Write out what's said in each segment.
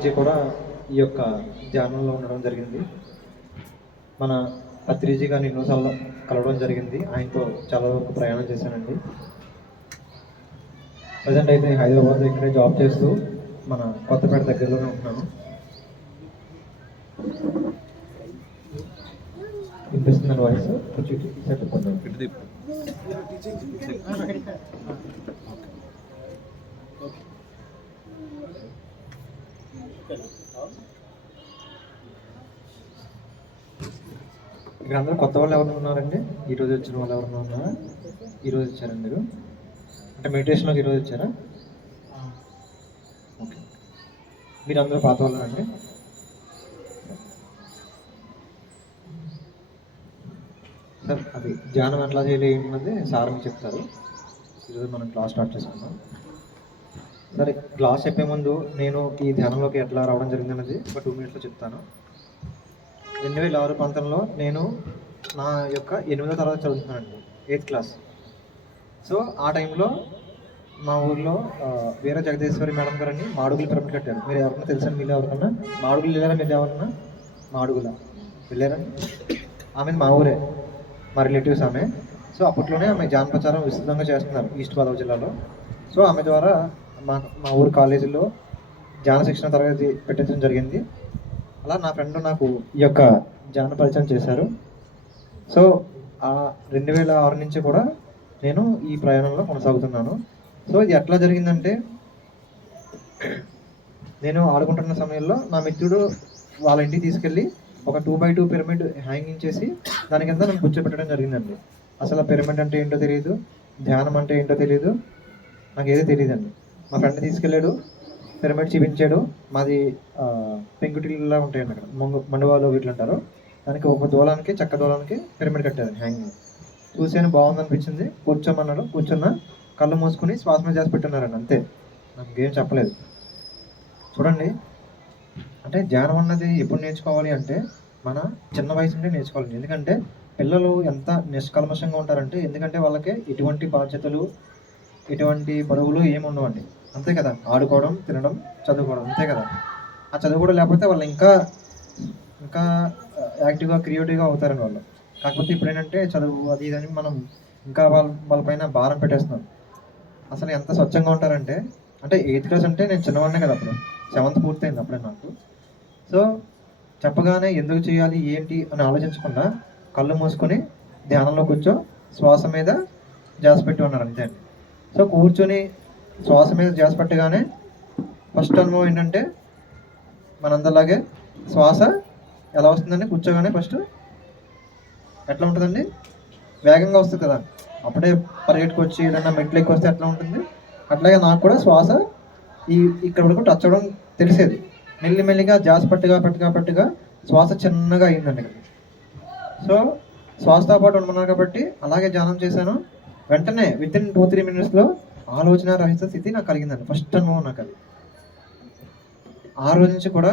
నుంచి కూడా ఈ యొక్క ధ్యానంలో ఉండడం జరిగింది. మన పత్రిజీ గారిని ఎన్నోసార్లు కలవడం జరిగింది. ఆయనతో చాలా వరకు ప్రయాణం చేశానండి. ప్రజెంట్ అయితే హైదరాబాద్లో ఇక్కడే జాబ్ చేస్తూ మన కొత్తపేట దగ్గరలోనే ఉంటున్నాను. వినిపిస్తుందని వాయిస్ చెప్పండి. ఇక్కడ అందరూ కొత్త వాళ్ళు ఎవరు ఉన్నారండి? ఈరోజు వచ్చిన వాళ్ళు ఎవరైనా ఉన్నారా? ఈరోజు వచ్చారండి మీరు? అంటే మెడిటేషన్లోకి ఈరోజు వచ్చారా? ఓకే, మీరు అందరూ పాత వాళ్ళండి? సార్ అది ధ్యానం ఎట్లా చేయలేమన్నది సార్ మీకు చెప్తారు. ఈరోజు మనం క్లాస్ స్టార్ట్ చేసుకుందాం. సరే, క్లాస్ చెప్పే ముందు నేను ఈ ధ్యానంలోకి ఎట్లా రావడం జరిగిందన్నది ఒక 2 minutesలో చెప్తాను. 2006 ప్రాంతంలో నేను నా యొక్క 8వ తరగతి చదువుతున్నానండి, 8th క్లాస్. సో ఆ టైంలో మా ఊర్లో వీర జగదీశ్వరి మేడం గారని మాడుగుల పిరమిడ్ కట్టారు. మీరు ఎవరన్నా తెలుసండి? మీరు ఎవరికన్నా మాడుగులు వెళ్ళారా? మీరు ఎవరన్నా మాడుగుల వెళ్ళారా? ఆమె మా ఊరే, మా రిలేటివ్స్ ఆమె. సో అప్పట్లోనే ఆమె ధ్యాన ప్రచారం విస్తృతంగా చేస్తున్నారు ఈస్ట్ గోదావరి జిల్లాలో. సో ఆమె ద్వారా మా ఊరు కాలేజీలో ధ్యాన శిక్షణ తరగతి పెట్టించడం జరిగింది. అలా నా ఫ్రెండ్ నాకు ఈ యొక్క ధ్యాన పరిచయం చేశారు. సో ఆ 2006 నుంచి కూడా నేను ఈ ప్రయాణంలో కొనసాగుతున్నాను. సో ఇది ఎట్లా జరిగిందంటే, నేను ఆడుకుంటున్న సమయంలో నా మిత్రుడు వాళ్ళ ఇంటికి తీసుకెళ్ళి ఒక 2x2 పిరమిడ్ హ్యాంగింగ్ చేసి దాని కింద నన్ను కూర్చోబెట్టడం జరిగిందండి. అసలు పిరమిడ్ అంటే ఏంటో తెలియదు, ధ్యానం అంటే ఏంటో తెలియదు, నాకు ఏదో తెలియదండి. మా ఫ్రెండ్ తీసుకెళ్ళాడు, పిరమిడ్ చూపించాడు. మాది పెంకుటిల్లా ఉంటాయండి అక్కడ, మండువాలు వీటిలు అంటారు. దానికి ఒక దూలానికి, చెక్క దూలానికి పిరమిడ్ కట్టారు హ్యాంగింగ్. చూసాను, బాగుంది అనిపించింది. కూర్చోమన్నాడు, కూర్చున్నా. కళ్ళు మూసుకుని శ్వాస మీద చేసి పెట్టున్నారండి, అంతే. నాకు ఏం చెప్పలేదు. చూడండి, అంటే ధ్యానం అన్నది ఎప్పుడు నేర్చుకోవాలి అంటే మన చిన్న వయసు నుండి నేర్చుకోవాలి. ఎందుకంటే పిల్లలు ఎంత నిష్కల్మషంగా ఉంటారంటే, ఎందుకంటే వాళ్ళకి ఎటువంటి బాధ్యతలు, ఎటువంటి బరువులు ఏమి ఉండవండి, అంతే కదా. ఆడుకోవడం, తినడం, చదువుకోవడం, అంతే కదా. ఆ చదువు కూడా లేకపోతే వాళ్ళు ఇంకా ఇంకా యాక్టివ్గా, క్రియేటివ్గా అవుతారండి వాళ్ళు. కాకపోతే ఇప్పుడు ఏంటంటే చదువు అది ఇదని మనం ఇంకా వాళ్ళపైన భారం పెట్టేస్తున్నాం. అసలు ఎంత స్వచ్ఛంగా ఉంటారంటే, అంటే 8th క్లాస్ అంటే నేను చిన్నవాడినే కదా, అప్పుడు 7th పూర్తయింది అప్పుడే నాకు. సో చెప్పగానే ఎందుకు చేయాలి ఏంటి అని ఆలోచించకుండా కళ్ళు మూసుకొని ధ్యానంలో కూర్చో శ్వాస మీద ధ్యాస పెట్టి ఉన్నారు, అంతే అండి. సో కూర్చొని శ్వాస మీద ధ్యాస పెట్టగానే ఫస్ట్ అనుభవం ఏంటంటే, మనందరిలాగే శ్వాస ఎలా వస్తుందండి? కూర్చోగానే ఫస్ట్ ఎట్లా ఉంటుందండి? వేగంగా వస్తుంది కదా. అప్పుడే పరిగెట్టుకు వచ్చి ఏదన్నా మెట్లు ఎక్కువ వస్తే ఎట్లా ఉంటుంది, అట్లాగే నాకు కూడా శ్వాస ఇక్కడ వరకు టచ్ అవ్వడం తెలిసేది. మెల్లిమెల్లిగా ధ్యాస పట్టుగా శ్వాస చిన్నగా అయిందండి ఇక్కడ. సో శ్వాసతో పాటు ఉండమన్నారు కాబట్టి అలాగే ధ్యానం చేశాను. వెంటనే వితిన్ 2-3 minutesలో ఆలోచన రహిత స్థితి నాకు కలిగిందండి. ఫస్ట్ అనుభవం నాకు అది. ఆ రోజు నుంచి కూడా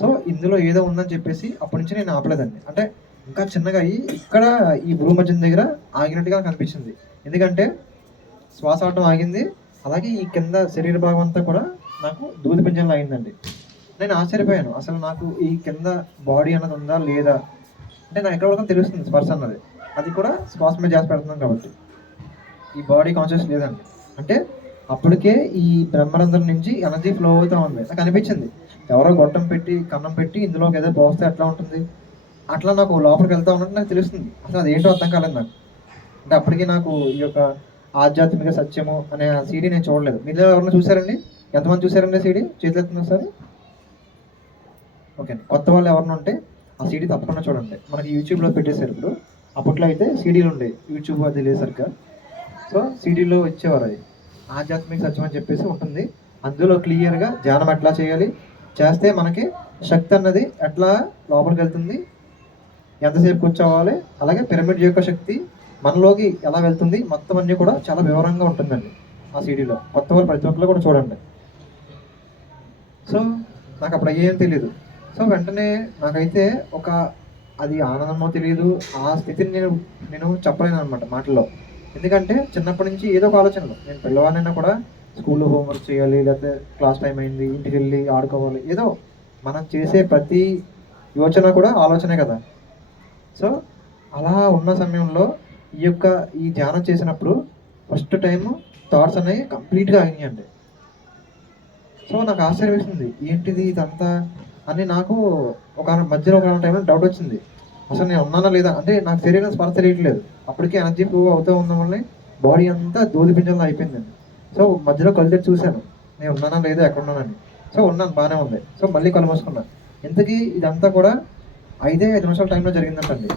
సో ఇందులో ఏదో ఉందని చెప్పేసి అప్పటి నుంచి నేను ఆపలేదండి. అంటే ఇంకా చిన్నగా అయ్యి ఇక్కడ ఈ భూమధ్యం దగ్గర ఆగినట్టుగా నాకు అనిపించింది. ఎందుకంటే శ్వాస ఆడటం ఆగింది, అలాగే ఈ కింద శరీర భాగం అంతా కూడా నాకు దూది పింజంలో అయిందండి. నేను ఆశ్చర్యపోయాను, అసలు నాకు ఈ కింద బాడీ అన్నది ఉందా లేదా అంటే నాకు ఎక్కడ వరకు తెలుస్తుంది స్పర్శ అన్నది. అది కూడా శ్వాస మీద చేసి పెడుతున్నాం కాబట్టి ఈ బాడీ కాన్షియస్ లేదండి. అంటే అప్పటికే ఈ బ్రహ్మరంధ్రం నుంచి ఎనర్జీ ఫ్లో అవుతూ ఉంది. నాకు అనిపించింది, ఎవరో గొట్టం పెట్టి కన్నం పెట్టి ఇందులోకి ఏదో పోస్తే ఎట్లా ఉంటుంది, అట్లా నాకు లోపలికి వెళ్తా ఉన్నట్టు నాకు తెలుస్తుంది. అసలు అది ఏంటో అర్థం కాలేదు నాకు. అంటే అప్పటికి నాకు ఈ యొక్క ఆధ్యాత్మిక సత్యము అనే సీడీ నేను చూడలేదు. మీరు ఎవరైనా చూసారండి? ఎంతమంది చూసారండి సీడీ? చేతులు ఎత్తున్నారు సార్. ఓకే, కొత్త వాళ్ళు ఎవరైనా ఉంటే ఆ సీడీ తప్పకుండా చూడండి. మనకి యూట్యూబ్లో పెట్టేశారు ఇప్పుడు. అప్పట్లో అయితే సీడీలు ఉండేవి, యూట్యూబ్ అది లేదు సరిగ్గా. సో సీడీలో ఇచ్చేవారు, అది ఆధ్యాత్మిక సత్యం అని చెప్పేసి ఉంటుంది. అందులో క్లియర్గా ధ్యానం ఎట్లా చేయాలి, చేస్తే మనకి శక్తి అన్నది ఎట్లా లోపలికి వెళ్తుంది, ఎంతసేపు కూర్చోవాలి, అలాగే పిరమిడ్ యొక్క శక్తి మనలోకి ఎలా వెళ్తుంది, మొత్తం అన్నీ కూడా చాలా వివరంగా ఉంటుందండి ఆ సీడీలో. కొత్త వాళ్ళు ప్రతి ఒక్కరు కూడా చూడండి. సో నాకు అప్పుడు అయ్యేం తెలియదు. సో వెంటనే నాకైతే ఒక అది ఆనందమో తెలియదు, ఆ స్థితిని నేను చెప్పలేను అనమాట మాటల్లో. ఎందుకంటే చిన్నప్పటి నుంచి ఏదో ఒక ఆలోచనలు, నేను పిల్లవాడినైనా కూడా స్కూల్లో హోంవర్క్ చేయాలి, లేకపోతే క్లాస్ టైం అయింది ఇంటికి వెళ్ళి ఆడుకోవాలి, ఏదో మనం చేసే ప్రతి యోచన కూడా ఆలోచనే కదా. సో అలా ఉన్న సమయంలో ఈ ధ్యానం చేసినప్పుడు ఫస్ట్ టైం థాట్స్ అనేవి కంప్లీట్గా అయినాయండి. సో నాకు ఆశ్చర్యం వేసింది, ఏంటిది ఇదంతా అని. నాకు మధ్యలో ఒక టైంలో డౌట్ వచ్చింది, అసలు నేను ఉన్నానా లేదా అంటే. నాకు శరీరం స్పర్శ తెలియట్లేదు, అప్పటికే ఎనర్జీ ప్రూవ్ అవుతూ ఉండడం వల్ల బాడీ అంతా దూది పింజంలో అయిపోయిందండి. సో మధ్యలో కళ్ళు తెరిచి చూశాను, నేను ఉన్నానా లేదా, ఎక్కడ ఉన్నానని. సో ఉన్నాను, బాగానే ఉంది. సో మళ్ళీ కళ్ళు మూసుకున్నాను. ఇంతకీ ఇదంతా కూడా 5 నిమిషాల టైంలో జరిగిందంటండి.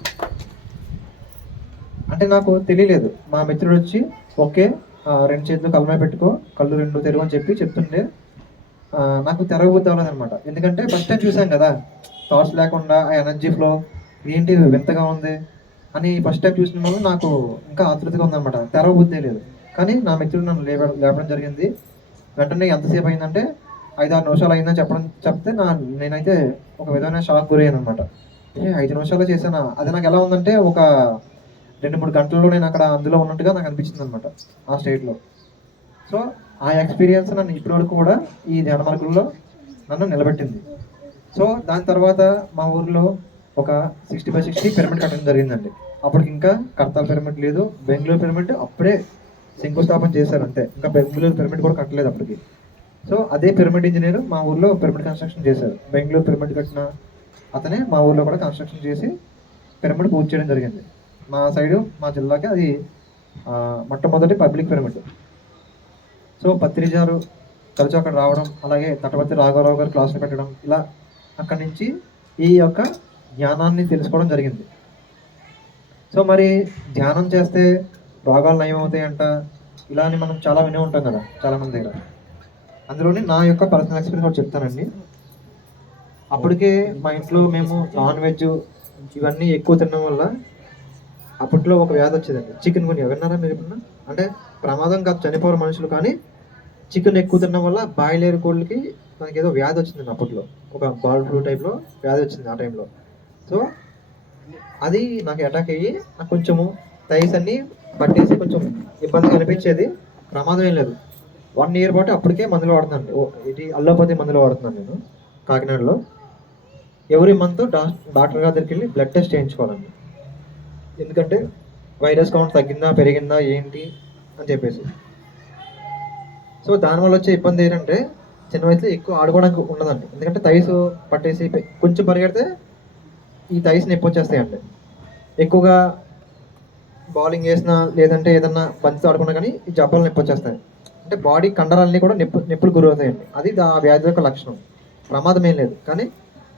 అంటే నాకు తెలియలేదు. మా మిత్రుడు వచ్చి ఓకే 2 చేతులు కళ్ళ మీద పెట్టుకో, కళ్ళు 2 తెరువు అని చెప్తుండే నాకు తెరవబుద్ధి అవ్వలేదు అనమాట. ఎందుకంటే ఫస్ట్ టైం చూసాం కదా, థాట్స్ లేకుండా ఆ ఎనర్జీ ఫ్లో ఏంటి వింతగా ఉంది అని ఫస్ట్ టైం చూసిన వల్ల నాకు ఇంకా ఆతృతగా ఉందన్నమాట. తెరవబుద్ధే లేదు. కానీ నా మిత్రుడు నన్ను లేపడం జరిగింది. వెంటనే ఎంతసేపు అయిందంటే 5-6 నిమిషాలు అయిందని చెప్తే నేనైతే ఒక విధమైన షాక్ గురయ్యాను అనమాట. 5 నిమిషాలు చేశానా? అది నాకు ఎలా ఉందంటే ఒక 2-3 గంటల్లో నేను అక్కడ అందులో ఉన్నట్టుగా నాకు అనిపించింది అనమాట, ఆ స్టేట్లో. సో ఆ ఎక్స్పీరియన్స్ నన్ను ఇప్పటి వరకు కూడా ఈ ధ్యాన మార్గంలో నన్ను నిలబెట్టింది. సో దాని తర్వాత మా ఊర్లో ఒక 60x60 పిరమిడ్ కట్టడం జరిగిందండి. అప్పటికి ఇంకా కర్తాల్ పిరమిడ్ లేదు, బెంగళూరు పిరమిడ్ అప్పుడే శంకుస్థాపన చేశారు అంతే. ఇంకా బెంగళూరు పిరమిడ్ కూడా కట్టలేదు అప్పటికి. సో అదే పిరమిడ్ ఇంజనీర్ మా ఊర్లో పిరమిడ్ కన్స్ట్రక్షన్ చేశారు. బెంగళూరు పిరమిడ్ కట్టిన అతనే మా ఊర్లో కూడా కన్స్ట్రక్షన్ చేసి పిరమిడ్ పూర్తి చేయడం జరిగింది. మా సైడు, మా జిల్లాకి అది మొట్టమొదటి పబ్లిక్ పిరమిడ్. సో పత్రిజారు తరచూ అక్కడ రావడం, అలాగే తటవర్తి రాఘవరావు గారు క్లాసులు పెట్టడం, ఇలా అక్కడి నుంచి ఈ యొక్క జ్ఞానాన్ని తెలుసుకోవడం జరిగింది. సో మరి ధ్యానం చేస్తే రోగాలు నయమవుతాయంట, ఇలా అని మనం చాలా వినే ఉంటాం కదా చాలామంది దగ్గర. అందులోని నా యొక్క పర్సనల్ ఎక్స్పీరియన్స్ ఒకటి చెప్తానండి. అప్పటికే మా ఇంట్లో మేము నాన్ వెజ్ ఇవన్నీ ఎక్కువ తినడం వల్ల అప్పట్లో ఒక వ్యాధి వచ్చేదండి, చికెన్ గున్యా. విన్నారా మీరు ఎప్పుడన్నా? అంటే ప్రమాదం కాదు, చనిపోరు మనుషులు, కానీ చికెన్ ఎక్కువ తినడం వల్ల బాయిలేరు కోళ్ళకి మనకి ఏదో వ్యాధి వచ్చిందండి అప్పట్లో. ఒక బాల్ ఫ్లూ టైప్లో వ్యాధి వచ్చింది ఆ టైంలో. సో అది నాకు అటాక్ అయ్యి నాకు కొంచెము థైస్ అన్ని పట్టేసి కొంచెం ఇబ్బందిగా అనిపించేది. ప్రమాదం ఏం లేదు. 1 ఇయర్ పాటు అప్పటికే మందులు వాడుతున్నాను. ఇది అల్లోపతి మందులు వాడుతున్నాను నేను కాకినాడలో. ఎవ్రీ మంత్ డాక్టర్ గారి దగ్గరికి వెళ్ళి బ్లడ్ టెస్ట్ చేయించుకోవాలండి. ఎందుకంటే వైరస్ కౌంట్ తగ్గిందా పెరిగిందా ఏంటి అని చెప్పేసి. సో దానివల్ల వచ్చే ఇబ్బంది ఏంటంటే చిన్న వయసులో ఎక్కువ ఆడుకోవడానికి ఉండదండి. ఎందుకంటే థైస్ పట్టేసి కొంచెం పరిగెడితే ఈ థైస్ నొప్పి వచ్చేస్తాయండి. ఎక్కువగా బౌలింగ్ వేసినా లేదంటే ఏదన్నా బంతితో ఆడుకున్నా కానీ ఈ జబ్బలు నొప్పి వచ్చేస్తాయి. అంటే బాడీ కండరాలన్నీ కూడా నొప్పులు గురవుతాయండి. అది ఆ వ్యాధి యొక్క లక్షణం. ప్రమాదం ఏం లేదు. కానీ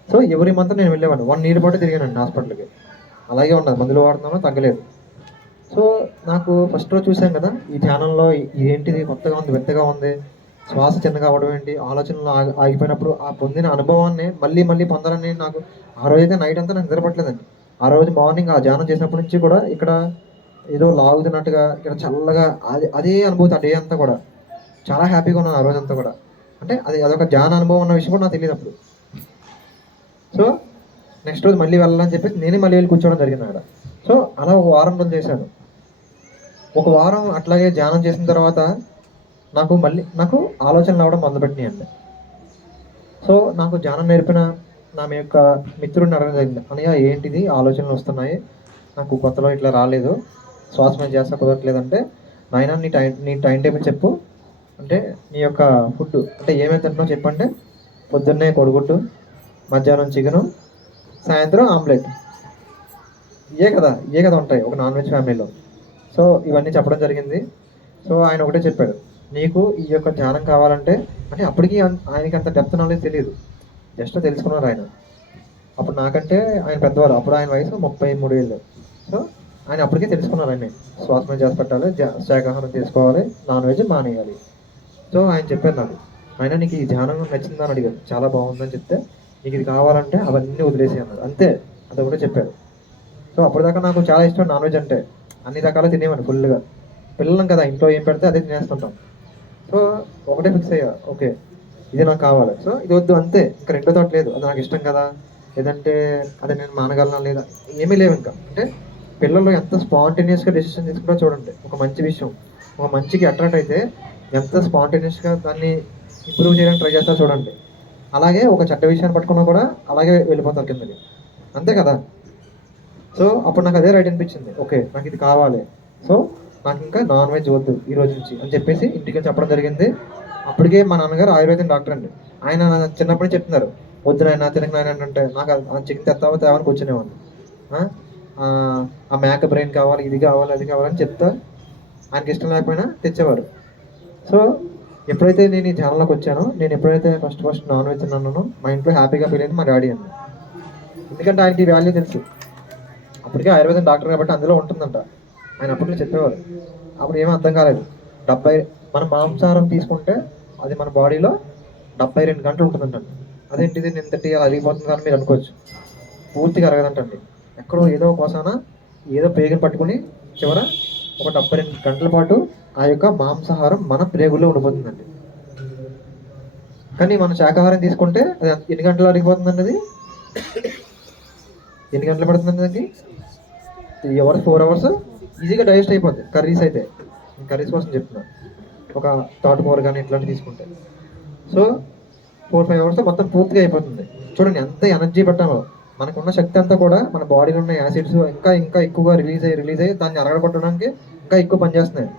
సో ఎవ్రీ మంత్ నేను వెళ్ళేవాడిని. 1 ఇయర్ పాటు తిరిగానండి హాస్పిటల్కి. అలాగే ఉన్నది, మందులు వాడుతున్నామో తగ్గలేదు. సో నాకు ఫస్ట్ రోజు చూసాం కదా ఈ ధ్యానంలో, ఏంటిది కొత్తగా ఉంది, వింతగా ఉంది, శ్వాస చిన్నగా అవ్వడం ఏంటి, ఆలోచనలు ఆగిపోయినప్పుడు ఆ పొందిన అనుభవాన్ని మళ్ళీ మళ్ళీ పొందాలని నాకు ఆ రోజైతే నైట్ అంతా నాకు నిద్రపట్టలేదండి. ఆ రోజు మార్నింగ్ ఆ ధ్యానం చేసినప్పటి నుంచి కూడా ఇక్కడ ఏదో లాగుతున్నట్టుగా, ఇక్కడ చల్లగా అదే అనుభూతి. ఆ డే అంతా కూడా చాలా హ్యాపీగా ఉన్నాను ఆ రోజంతా కూడా. అంటే అదొక ధ్యాన అనుభవం ఉన్న విషయం కూడా నాకు తెలియదు అప్పుడు. సో నెక్స్ట్ రోజు మళ్ళీ వెళ్ళాలని చెప్పేసి నేనే మళ్ళీ వెళ్ళి కూర్చోవడం జరిగింది అక్కడ. సో అలా ఒక వారం రోజులు చేశాను. ఒక వారం అట్లాగే ధ్యానం చేసిన తర్వాత నాకు ఆలోచనలు రావడం మొదలుపెట్టినాయండి. సో నాకు ధ్యానం నేర్పిన నా యొక్క మిత్రుడిని అడగడం జరిగింది, అన్నయ్య ఏంటిది ఆలోచనలు వస్తున్నాయి, నాకు కొత్తలో ఇట్లా రాలేదు, శ్వాస మీద చేస్తా కుదరట్లేదంటే, నాయన నీ టైం టేబుల్ చెప్పు, అంటే నీ యొక్క ఫుడ్ అంటే ఏమైతే తింటున్నావు చెప్పంటే, పొద్దున్నే కొడుగుడ్డు, మధ్యాహ్నం చికెను, సాయంత్రం ఆమ్లెట్. ఇవే కదా ఉంటాయి ఒక నాన్ వెజ్ ఫ్యామిలీలో. సో ఇవన్నీ చెప్పడం జరిగింది. సో ఆయన ఒకటే చెప్పాడు, నీకు ఈ యొక్క ధ్యానం కావాలంటే, అంటే అప్పటికి ఆయనకి అంత డెప్త్ నాలెడ్జ్ తెలియదు, జస్ట్ తెలుసుకున్నారు ఆయన. అప్పుడు నాకంటే ఆయన పెద్దవారు, అప్పుడు ఆయన వయసు 33 ఏళ్ళు. సో ఆయన అప్పటికే తెలుసుకున్నారు ఆయన శ్వాస మీద చేసి పెట్టాలి, శాకాహారం తీసుకోవాలి, నాన్ వెజ్ మానేయాలి. సో ఆయన చెప్పారు నాకు, ఆయన నీకు ఈ ధ్యానం నచ్చిందా అని అడిగారు. చాలా బాగుందని చెప్తే, నీకు ఇది కావాలంటే అవన్నీ వదిలేసి అన్నారు అంతే. అది కూడా చెప్పారు. సో అప్పటిదాకా నాకు చాలా ఇష్టం నాన్ వెజ్ అంటే, అన్ని రకాలు తినేవాడిని ఫుల్గా. పిల్లలం కదా, ఇంట్లో ఏం పెడితే అదే తినేస్తుంటాం. సో ఒకటే ఫిక్స్ అయ్యా, ఓకే ఇది నాకు కావాలి, సో ఇది వద్దు అంతే. ఇంకా రెండో థాట్ లేదు, అది నాకు ఇష్టం కదా, లేదంటే అది నేను మానగలనా లేదా, ఏమీ లేవు ఇంకా. అంటే పిల్లలు ఎంత స్పాంటేనియస్గా డెసిషన్ తీసుకుంటారో చూడండి. ఒక మంచి విషయం, ఒక మంచికి అట్రాక్ట్ అయితే ఎంత స్పాంటేనియస్గా దాన్ని ఇంప్రూవ్ చేయడానికి ట్రై చేస్తారు చూడండి. అలాగే ఒక చెడ్డ విషయాన్ని పట్టుకున్నా కూడా అలాగే వెళ్ళిపోతారు కిందకి, అంతే కదా. సో అప్పుడు నాకు అదే రైట్ అనిపించింది, ఓకే నాకు ఇది కావాలి, సో నాకు ఇంకా నాన్ వెజ్ వద్దు ఈ రోజు నుంచి అని చెప్పేసి ఇంటికి చెప్పడం జరిగింది. అప్పటికే మా నాన్నగారు ఆయుర్వేదం డాక్టర్ అండి. ఆయన చిన్నప్పటి నుంచి చెప్తున్నారు, వద్దు నాయన తినక నాయన అంటే నాకు చికెన్ తెస్తావో తేవని కూర్చునేవాడిని. ఆ మేక బ్రెయిన్ కావాలి, ఇది కావాలి, అది కావాలని చెప్తా ఆయనకి ఇష్టం లేకపోయినా తెచ్చేవారు. సో ఎప్పుడైతే నేను ఈ ఛానల్లోకి వచ్చానో, నేను ఎప్పుడైతే ఫస్ట్ నాన్ వెజ్ తిన్నానో మా ఇంట్లో హ్యాపీగా ఫీల్ అయింది మా డాడీ అండి. ఎందుకంటే ఆయనకి వాల్యూ తెలుసు, అప్పటికే ఆయుర్వేదం డాక్టర్ కాబట్టి అందులో ఉంటుందంట. ఆయన అప్పట్లో చెప్పేవారు. అప్పుడు ఏమీ అర్థం కాలేదు. 70 మనం మాంసాహారం తీసుకుంటే అది మన బాడీలో 72 గంటలు ఉంటుందంటండి. అదేంటిది నిందటి అలా అరిగిపోతుంది కానీ మీరు అనుకోవచ్చు, పూర్తిగా అరగదంటండి. ఎక్కడో ఏదో కోసాన ఏదో పేగుని పట్టుకుని చివర ఒక 72 గంటల పాటు ఆ యొక్క మాంసాహారం మన ప్రేగుల్లో ఉండిపోతుందండి. కానీ మనం శాకాహారం తీసుకుంటే అది ఎన్ని గంటలు అరిగిపోతుందండి? అది ఎన్ని గంటలు పడుతుందండి? దానికి 3 అవర్స్ 4 అవర్స్ ఈజీగా డైజెస్ట్ అయిపోద్ది. కర్రీస్ అయితే, కర్రీస్ కోసం చెప్తున్నా, ఒక తోటకూర కానీ ఇట్లాంటివి తీసుకుంటే సో 4-5 అవర్స్ మొత్తం పూర్తిగా అయిపోతుంది. చూడండి ఎంత ఎనర్జీ పెట్టామో. మనకున్న శక్తి అంతా కూడా మన బాడీలో ఉన్న యాసిడ్స్ ఇంకా ఇంకా ఎక్కువగా రిలీజ్ అయ్యి దాన్ని అరగొట్టడానికి ఇంకా ఎక్కువ పనిచేస్తున్నాయి.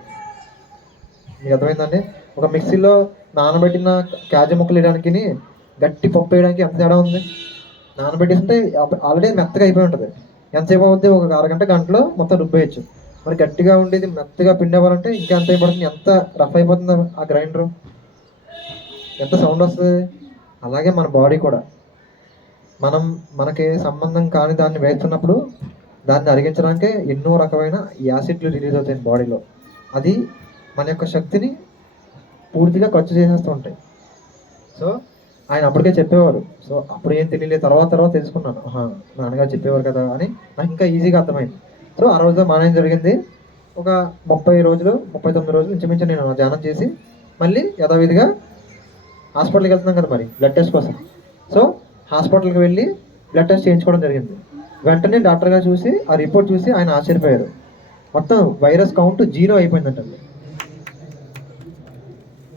మీకు అర్థమైందండి? ఒక మిక్సీలో నానబెట్టిన క్యాజు ముక్కలు వేయడానికి గట్టి పప్పు వేయడానికి ఎంత తేడా ఉంది? నానబెట్టేస్తే ఆల్రెడీ మెత్తగా అయిపోయి ఉంటుంది. ఎంతసేపు అవుద్ది? ఒక అరగంట గంటలో మొత్తం రుబ్బేయచ్చు. మరి గట్టిగా ఉండేది మెత్తగా పిండి అవ్వాలంటే ఇంకా ఎంత అయిపోతుంది, ఎంత రఫ్ అయిపోతుంది ఆ గ్రైండరు, ఎంత సౌండ్ వస్తుంది. అలాగే మన బాడీ కూడా మనకి సంబంధం కాని దాన్ని వేస్తున్నప్పుడు దాన్ని అరిగించడానికే ఎన్నో రకమైన యాసిడ్లు రిలీజ్ అవుతాయి బాడీలో. అది మన యొక్క శక్తిని పూర్తిగా ఖర్చు చేసేస్తూ ఉంటాయి. సో ఆయన అప్పటికే చెప్పేవారు. సో అప్పుడు ఏం తెలియలేదు, తర్వాత తెలుసుకున్నాను, నాన్నగారు చెప్పేవారు కదా అని నాకు ఇంకా ఈజీగా అర్థమైంది. సో ఆ రోజు మానేం జరిగింది. ఒక 30 రోజులు 39 రోజులు ఇంచుమించు నేను ధ్యానం చేసి మళ్ళీ యథావిధిగా హాస్పిటల్కి వెళ్తున్నాం కదా మరి బ్లడ్ టెస్ట్ కోసం. సో హాస్పిటల్కి వెళ్ళి బ్లడ్ టెస్ట్ చేయించుకోవడం జరిగింది. వెంటనే డాక్టర్ గారు చూసి ఆ రిపోర్ట్ చూసి ఆయన ఆశ్చర్యపోయారు. మొత్తం వైరస్ కౌంట్ 0 అయిపోయిందంటండి.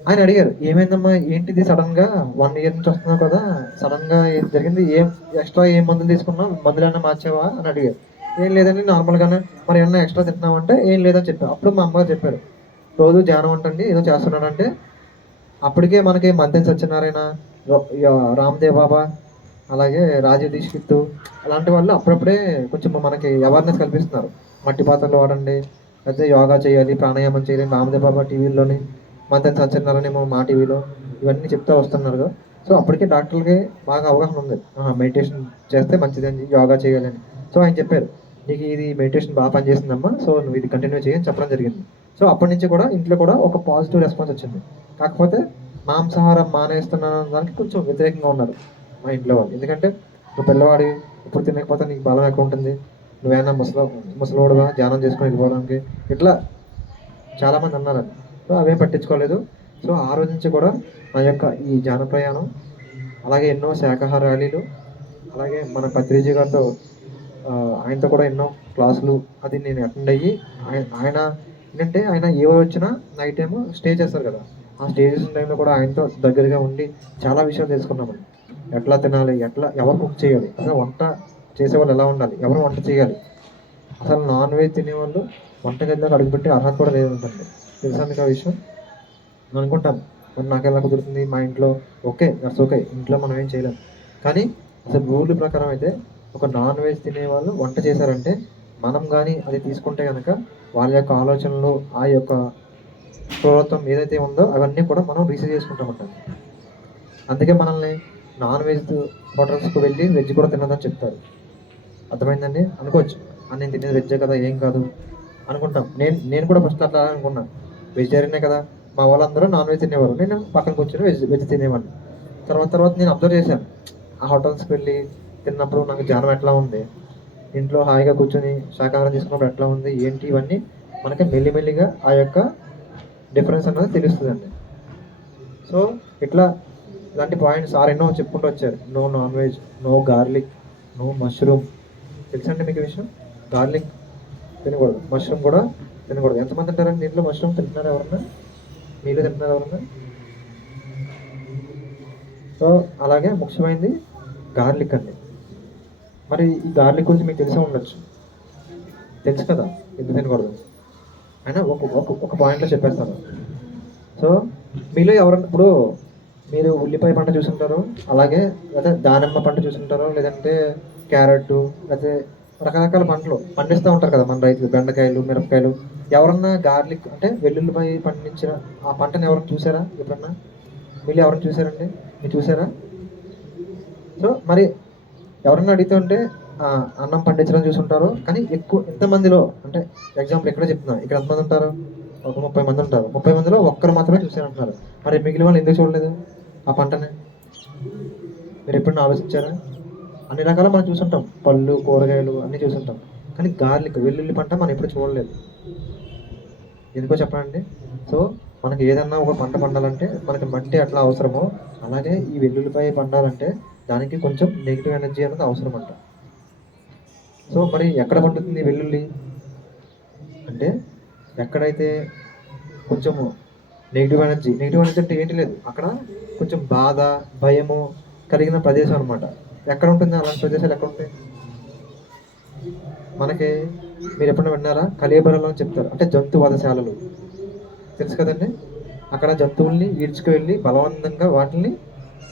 ఆయన అడిగారు, ఏమైందమ్మా, ఏంటిది సడన్గా 1 ఇయర్ నుంచి వస్తున్నావు కదా, సడన్గా ఏం జరిగింది, ఏం ఎక్స్ట్రా ఏం మందులు తీసుకున్నావు, మందులన్నా మార్చావా అని అడిగారు. ఏం లేదండి నార్మల్గానే. మరి ఏమన్నా ఎక్స్ట్రా తింటున్నావు అంటే ఏం లేదని చెప్పారు. అప్పుడు మా అమ్మగారు చెప్పారు, రోజు ధ్యానం అంటండి ఏదో చేస్తున్నాడంటే. అప్పటికే మనకి మంతెన్ సత్యనారాయణ, రామ్దేవ్ బాబా, అలాగే రాజీవ్ దీక్షిత్ అలాంటి వాళ్ళు అప్పుడప్పుడే కొంచెం మనకి అవేర్నెస్ కల్పిస్తున్నారు. మట్టి పాత్రలు వాడండి, అయితే యోగా చేయాలి, ప్రాణాయామం చేయాలి, రామ్దేవ్ బాబా టీవీలోని, మంతెన్ సత్యనారాయణ ఏమో మా టీవీలో ఇవన్నీ చెప్తూ వస్తున్నారు. సో అప్పటికే డాక్టర్లకి బాగా అవగాహన ఉంది, మెడిటేషన్ చేస్తే మంచిదని, యోగా చేయాలని. సో ఆయన చెప్పారు, నీకు ఇది మెడిటేషన్ బాగా పనిచేస్తుందమ్మా, సో నువ్వు ఇది కంటిన్యూ చేయని చెప్పడం జరిగింది. సో అప్పటి నుంచి కూడా ఇంట్లో కూడా ఒక పాజిటివ్ రెస్పాన్స్ వచ్చింది. కాకపోతే మాంసాహారం మానేస్తున్న దానికి కొంచెం వ్యతిరేకంగా ఉన్నారు మా ఇంట్లో వాళ్ళు. ఎందుకంటే నువ్వు పిల్లవాడి ఇప్పుడు తినకపోతే నీకు బలం ఎక్కువ ఉంటుంది, నువ్వేనా ముసలివాడుగా ధ్యానం చేసుకొని వెళ్ళిపోవడానికి, ఇట్లా చాలామంది అన్నారండి. సో అవేం పట్టించుకోలేదు. సో ఆ రోజు నుంచి కూడా నా యొక్క ఈ ధ్యాన ప్రయాణం, అలాగే ఎన్నో శాకాహార ర్యాలీలు, అలాగే మన పత్రిజీ గారితో ఆయనతో కూడా ఎన్నో క్లాసులు అది నేను అటెండ్ అయ్యి, ఆయన ఏంటంటే ఆయన ఏ వచ్చినా నైట్ టైము స్టే చేస్తారు కదా, ఆ స్టే చేసిన టైంలో కూడా ఆయనతో దగ్గరగా ఉండి చాలా విషయాలు తెలుసుకున్నామండి. ఎట్లా తినాలి, ఎవరు కుక్ చేయాలి, అసలు వంట చేసేవాళ్ళు ఎలా ఉండాలి, ఎవరు వంట చేయాలి, అసలు నాన్ వెజ్ తినేవాళ్ళు వంటగదిలోకి అడుగుపెట్టే అర్హత కూడా లేదంటండి. తెలుసా మీకు ఆ విషయం? మనం అనుకుంటాం మరి నాకు ఎలా కుదురుతుంది, మా ఇంట్లో ఓకే దట్స్ ఓకే, ఇంట్లో మనం ఏం చేయలేం. కానీ అసలు రూల్ ప్రకారం అయితే ఒక నాన్ వెజ్ తినేవాళ్ళు వంట చేశారంటే మనం కానీ అది తీసుకుంటే కనుక వాళ్ళ యొక్క ఆలోచనలు, ఆ యొక్క క్రూరత్వం ఏదైతే ఉందో అవన్నీ కూడా మనం రిసీవ్ చేసుకుంటామంట. అందుకే మనల్ని నాన్ వెజ్ హోటల్స్కి వెళ్ళి వెజ్ కూడా తినదని చెప్తారు. అర్థమైందండి? అనుకోవచ్చు, నేను తినేది వెజ్జే కదా ఏం కాదు అనుకుంటాం. నేను కూడా ఫస్ట్ అట్లా అనుకున్నాను, వెజిటేరియనే కదా, మా వాళ్ళందరూ నాన్ వెజ్ తినేవారు, నేను పక్కన కూర్చొని వెజ్ తినేవాడిని. తర్వాత నేను అబ్జర్వ్ చేశాను, ఆ హోటల్స్కి వెళ్ళి తిన్నప్పుడు నాకు ధ్యానం ఎట్లా ఉంది, ఇంట్లో హాయిగా కూర్చొని శాకాహారం తీసుకున్నప్పుడు ఎట్లా ఉంది ఏంటి, ఇవన్నీ మనకి మెల్లిమెల్లిగా ఆ యొక్క డిఫరెన్స్ అన్నది తెలుస్తుందండి. సో ఇట్లా ఇలాంటి పాయింట్స్ ఎన్నో చెప్పుకుంటూ వచ్చారు. No non veg, no garlic, no mushroom. తెలుసండి మీకు విషయం? గార్లిక్ తినకూడదు, మష్రూమ్ కూడా తినకూడదు. ఎంతమంది అంటారండి దీంట్లో మష్రూమ్ తింటున్నారు ఎవరన్నా? మీలో తింటున్నారు ఎవరన్నా? సో అలాగే ముఖ్యమైనది గార్లిక్ అండి. మరి ఈ గార్లిక్ గురించి మీకు తెలిసే ఉండొచ్చు, తెలుసు కదా ఎందుకు తినకూడదు. అయినా ఒక ఒక ఒక పాయింట్లో చెప్పేస్తాను. సో మీలో ఎవరన్నా ఇప్పుడు మీరు ఉల్లిపాయ పంట చూసుంటారు, అలాగే లేదా దానిమ్మ పంట చూసుంటారు, లేదంటే క్యారెట్, లేకపోతే రకరకాల పంటలు పండిస్తూ ఉంటారు కదా మన రైతులు, బెండకాయలు, మిరపకాయలు. ఎవరన్నా గార్లిక్ అంటే వెల్లుల్లిపాయ పండించిన ఆ పంటను ఎవరైనా చూసారా ఎప్పుడన్నా? మీరు ఎవరైనా చూసారండి? మీరు చూసారా? సో మరి ఎవరన్నా అడిగితే ఉంటే అన్నం పండించడం చూసుంటారు, కానీ ఎక్కువ ఎంతమందిలో అంటే ఎగ్జాంపుల్ ఎక్కడో చెప్తున్నా, ఇక్కడ ఎంతమంది ఉంటారు? ఒక 30 మంది ఉంటారు. 30 మందిలో ఒక్కరు మాత్రమే చూసారంటున్నారు. మరి మిగిలిన వాళ్ళు ఎందుకు చూడలేదు ఆ పంటని? మీరు ఎప్పుడన్నా ఆలోచించారా? అన్ని రకాల మనం చూసుంటాం, పళ్ళు, కూరగాయలు అన్నీ చూసుంటాం, కానీ గార్లిక్ వెల్లుల్లి పంట మనం ఎప్పుడు చూడలేదు. ఎందుకో చెప్పండి. సో మనకి ఏదన్నా ఒక పంట పండాలంటే మనకి మట్టి ఎట్లా అవసరమో, అలాగే ఈ వెల్లుల్లిపాయ పండాలంటే దానికి కొంచెం నెగిటివ్ ఎనర్జీ అనేది అవసరం అంట. సో మరి ఎక్కడ పండుతుంది వెల్లుల్లి అంటే, ఎక్కడైతే కొంచెము నెగిటివ్ ఎనర్జీ అంటే ఏంటి లేదు, అక్కడ కొంచెం బాధ, భయము కలిగిన ప్రదేశం అనమాట. ఎక్కడ ఉంటుంది అలాంటి ప్రదేశాలు? ఎక్కడ ఉంటాయి మనకి? మీరు ఎప్పుడైనా విన్నారా? కళేబరాలు అని చెప్తారు, అంటే జంతు వధశాలలు, తెలుసు కదండి. అక్కడ జంతువుల్ని ఈడ్చుకువెళ్ళి బలవంతంగా వాటిని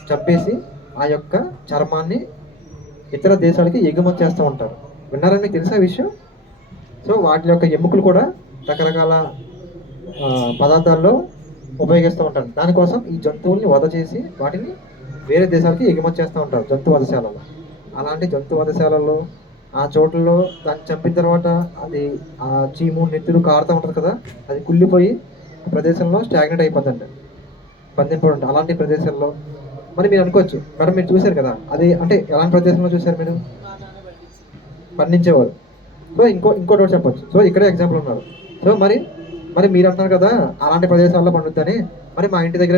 చంపేసి ఆ యొక్క చర్మాన్ని ఇతర దేశాలకి ఎగుమతి చేస్తూ ఉంటారు. విన్నారని మీకు తెలుసా విషయం? సో వాటి యొక్క ఎముకలు కూడా రకరకాల పదార్థాల్లో ఉపయోగిస్తూ ఉంటారు. దానికోసం ఈ జంతువుల్ని వధ చేసి వాటిని వేరే దేశాలకి ఎగుమతి చేస్తూ ఉంటారు జంతు వధశాలలో. అలాంటి జంతు వధశాలలో ఆ చోట్లలో దాన్ని చంపిన తర్వాత అది ఆ చీము నెత్తులు కారుతూ ఉంటుంది కదా, అది కుళ్ళిపోయి ప్రదేశంలో స్టాగ్నెట్ అయిపోతుందండి, బంధింపబడి అలాంటి ప్రదేశంలో. మరి మీరు అనుకోవచ్చు, మేడం మీరు చూశారు కదా, అది అంటే ఎలాంటి ప్రదేశంలో చూశారు మీరు? పండించేవారు. సో ఇంకోటి ఒకటి చెప్పొచ్చు. సో ఇక్కడే ఎగ్జాంపుల్ ఉన్నారు. సో మరి మరి మీరు అంటున్నారు కదా అలాంటి ప్రదేశాల్లో పండుద్దని. మరి మా ఇంటి దగ్గర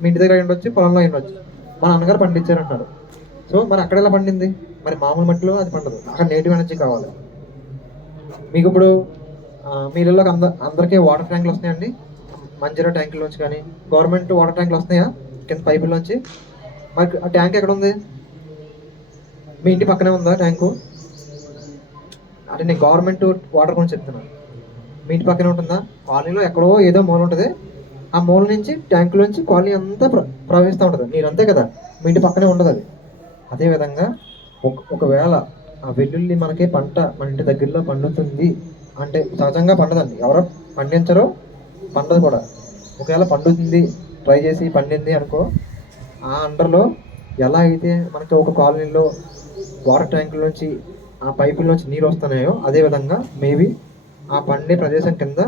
మీ ఇంటి దగ్గర ఉండొచ్చు, పొలంలో ఉండొచ్చు, మా నాన్నగారు పండించారంటారు. సో మరి అక్కడ ఎలా పండింది? మరి మామూలు మట్టిలో అది పండదు, అక్కడ నేటివ్ ఎనర్జీ కావాలి. మీకు ఇప్పుడు మీ ఇళ్ళలోకి అందరికీ వాటర్ ట్యాంకులు వస్తున్నాయండి, మంజీరా ట్యాంకుల్లోంచి కానీ గవర్నమెంట్ వాటర్ ట్యాంకులు వస్తున్నాయా కింద పైపుల్లోంచి? మరి ఆ ట్యాంక్ ఎక్కడ ఉంది? మీ ఇంటి పక్కనే ఉందా ట్యాంకు? అంటే నేను గవర్నమెంట్ వాటర్ గురించి చెప్తున్నాను. మీ ఇంటి పక్కనే ఉంటుందా? కాలనీలో ఎక్కడో ఏదో మూల ఉంటుంది, ఆ మూల నుంచి ట్యాంకులోంచి కాలనీ అంతా ప్రవహిస్తూ ఉంటుంది నీరు, అంతే కదా. మీ ఇంటి పక్కనే ఉండదు అది. అదేవిధంగా ఒకవేళ ఆ వెల్లుల్లి మనకి పంట మన ఇంటి దగ్గరలో పండుతుంది అంటే, సహజంగా పండదండి, ఎవరో పండించరో, పండదు కూడా. ఒకవేళ పండుతుంది, ట్రై చేసి పండింది అనుకో, ఆ అండర్లో ఎలా అయితే మనకి ఒక కాలనీలో వాటర్ ట్యాంకుల్లోంచి ఆ పైపుల్లోంచి నీరు వస్తున్నాయో, అదేవిధంగా మేబీ ఆ పండే ప్రదేశం కింద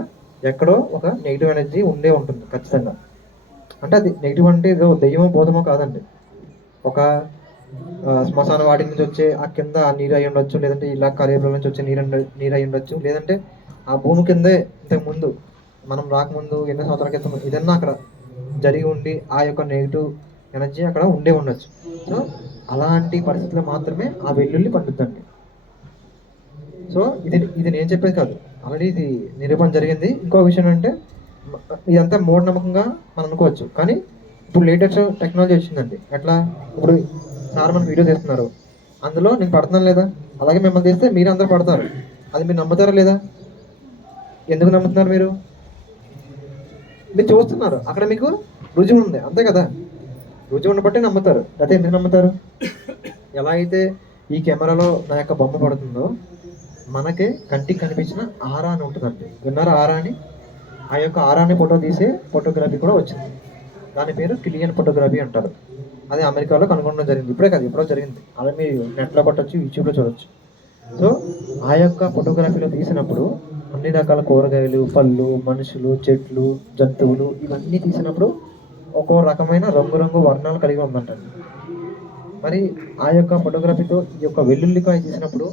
ఎక్కడో ఒక నెగిటివ్ ఎనర్జీ ఉండే ఉంటుంది ఖచ్చితంగా. అంటే అది నెగిటివ్ అంటే ఏదో దెయ్యమో భూతమో కాదండి, ఒక శ్మశాన వాటి నుంచి వచ్చే ఆ కింద నీరు అయి ఉండొచ్చు, లేదంటే ఇలా కరేబుల నుంచి వచ్చే నీరు అయి ఉండొచ్చు, లేదంటే ఆ భూమి కిందే ఇంతకుముందు మనం రాకముందు ఎన్నో సంవత్సరాల క్రితం ఏదన్నా అక్కడ జరిగి ఉండి ఆ యొక్క నెగిటివ్ ఎనర్జీ అక్కడ ఉండే ఉండొచ్చు. సో అలాంటి పరిస్థితుల్లో మాత్రమే ఆ వెల్లుల్లి పండుద్దండి. సో ఇది నేను చెప్పేది కాదు, ఆల్రెడీ ఇది నిరూపణ జరిగింది. ఇంకో విషయం అంటే, ఇదంతా మూఢనమ్మకంగా మనం అనుకోవచ్చు, కానీ ఇప్పుడు లేటెస్ట్ టెక్నాలజీ వచ్చిందండి. ఎట్లా? ఇప్పుడు సార్ మనకు వీడియో తీస్తున్నారు, అందులో నేను పడుతున్నాను లేదా, అలాగే మిమ్మల్ని తీస్తే మీరు అందరూ పడతారు. అది మీరు నమ్ముతారా లేదా? ఎందుకు నమ్ముతున్నారు? మీరు చూస్తున్నారు, అక్కడ మీకు రుజువు ఉంది, అంతే కదా. రుజువు ఉండబట్టే నమ్ముతారు, అయితే ఎందుకు నమ్ముతారు? ఎలా అయితే ఈ కెమెరాలో నా యొక్క బొమ్మ పడుతుందో, మనకి కంటికి కనిపించిన ఆరా అని ఉంటుందండి. విన్నారా ఆరా అని? ఆ యొక్క ఆరాని ఫోటో తీసే ఫోటోగ్రఫీ కూడా వచ్చింది. దాని పేరు కిలియన్ ఫోటోగ్రఫీ అంటారు. అది అమెరికాలో కనుగొనడం జరిగింది. ఇప్పుడే కాదు, ఎప్పుడో జరిగింది. అలా మీరు నెట్లో కొట్టచ్చు, యూట్యూబ్లో చూడొచ్చు. సో ఆ యొక్క ఫోటోగ్రఫీలో తీసినప్పుడు అన్ని రకాల కూరగాయలు, పళ్ళు, మనుషులు, చెట్లు, జంతువులు ఇవన్నీ తీసినప్పుడు ఒక్కో రకమైన రంగురంగు వర్ణాలు కలిగి ఉందంటండి. మరి ఆ యొక్క ఫోటోగ్రఫీతో ఈ యొక్క వెల్లుల్లికాయ తీసినప్పుడు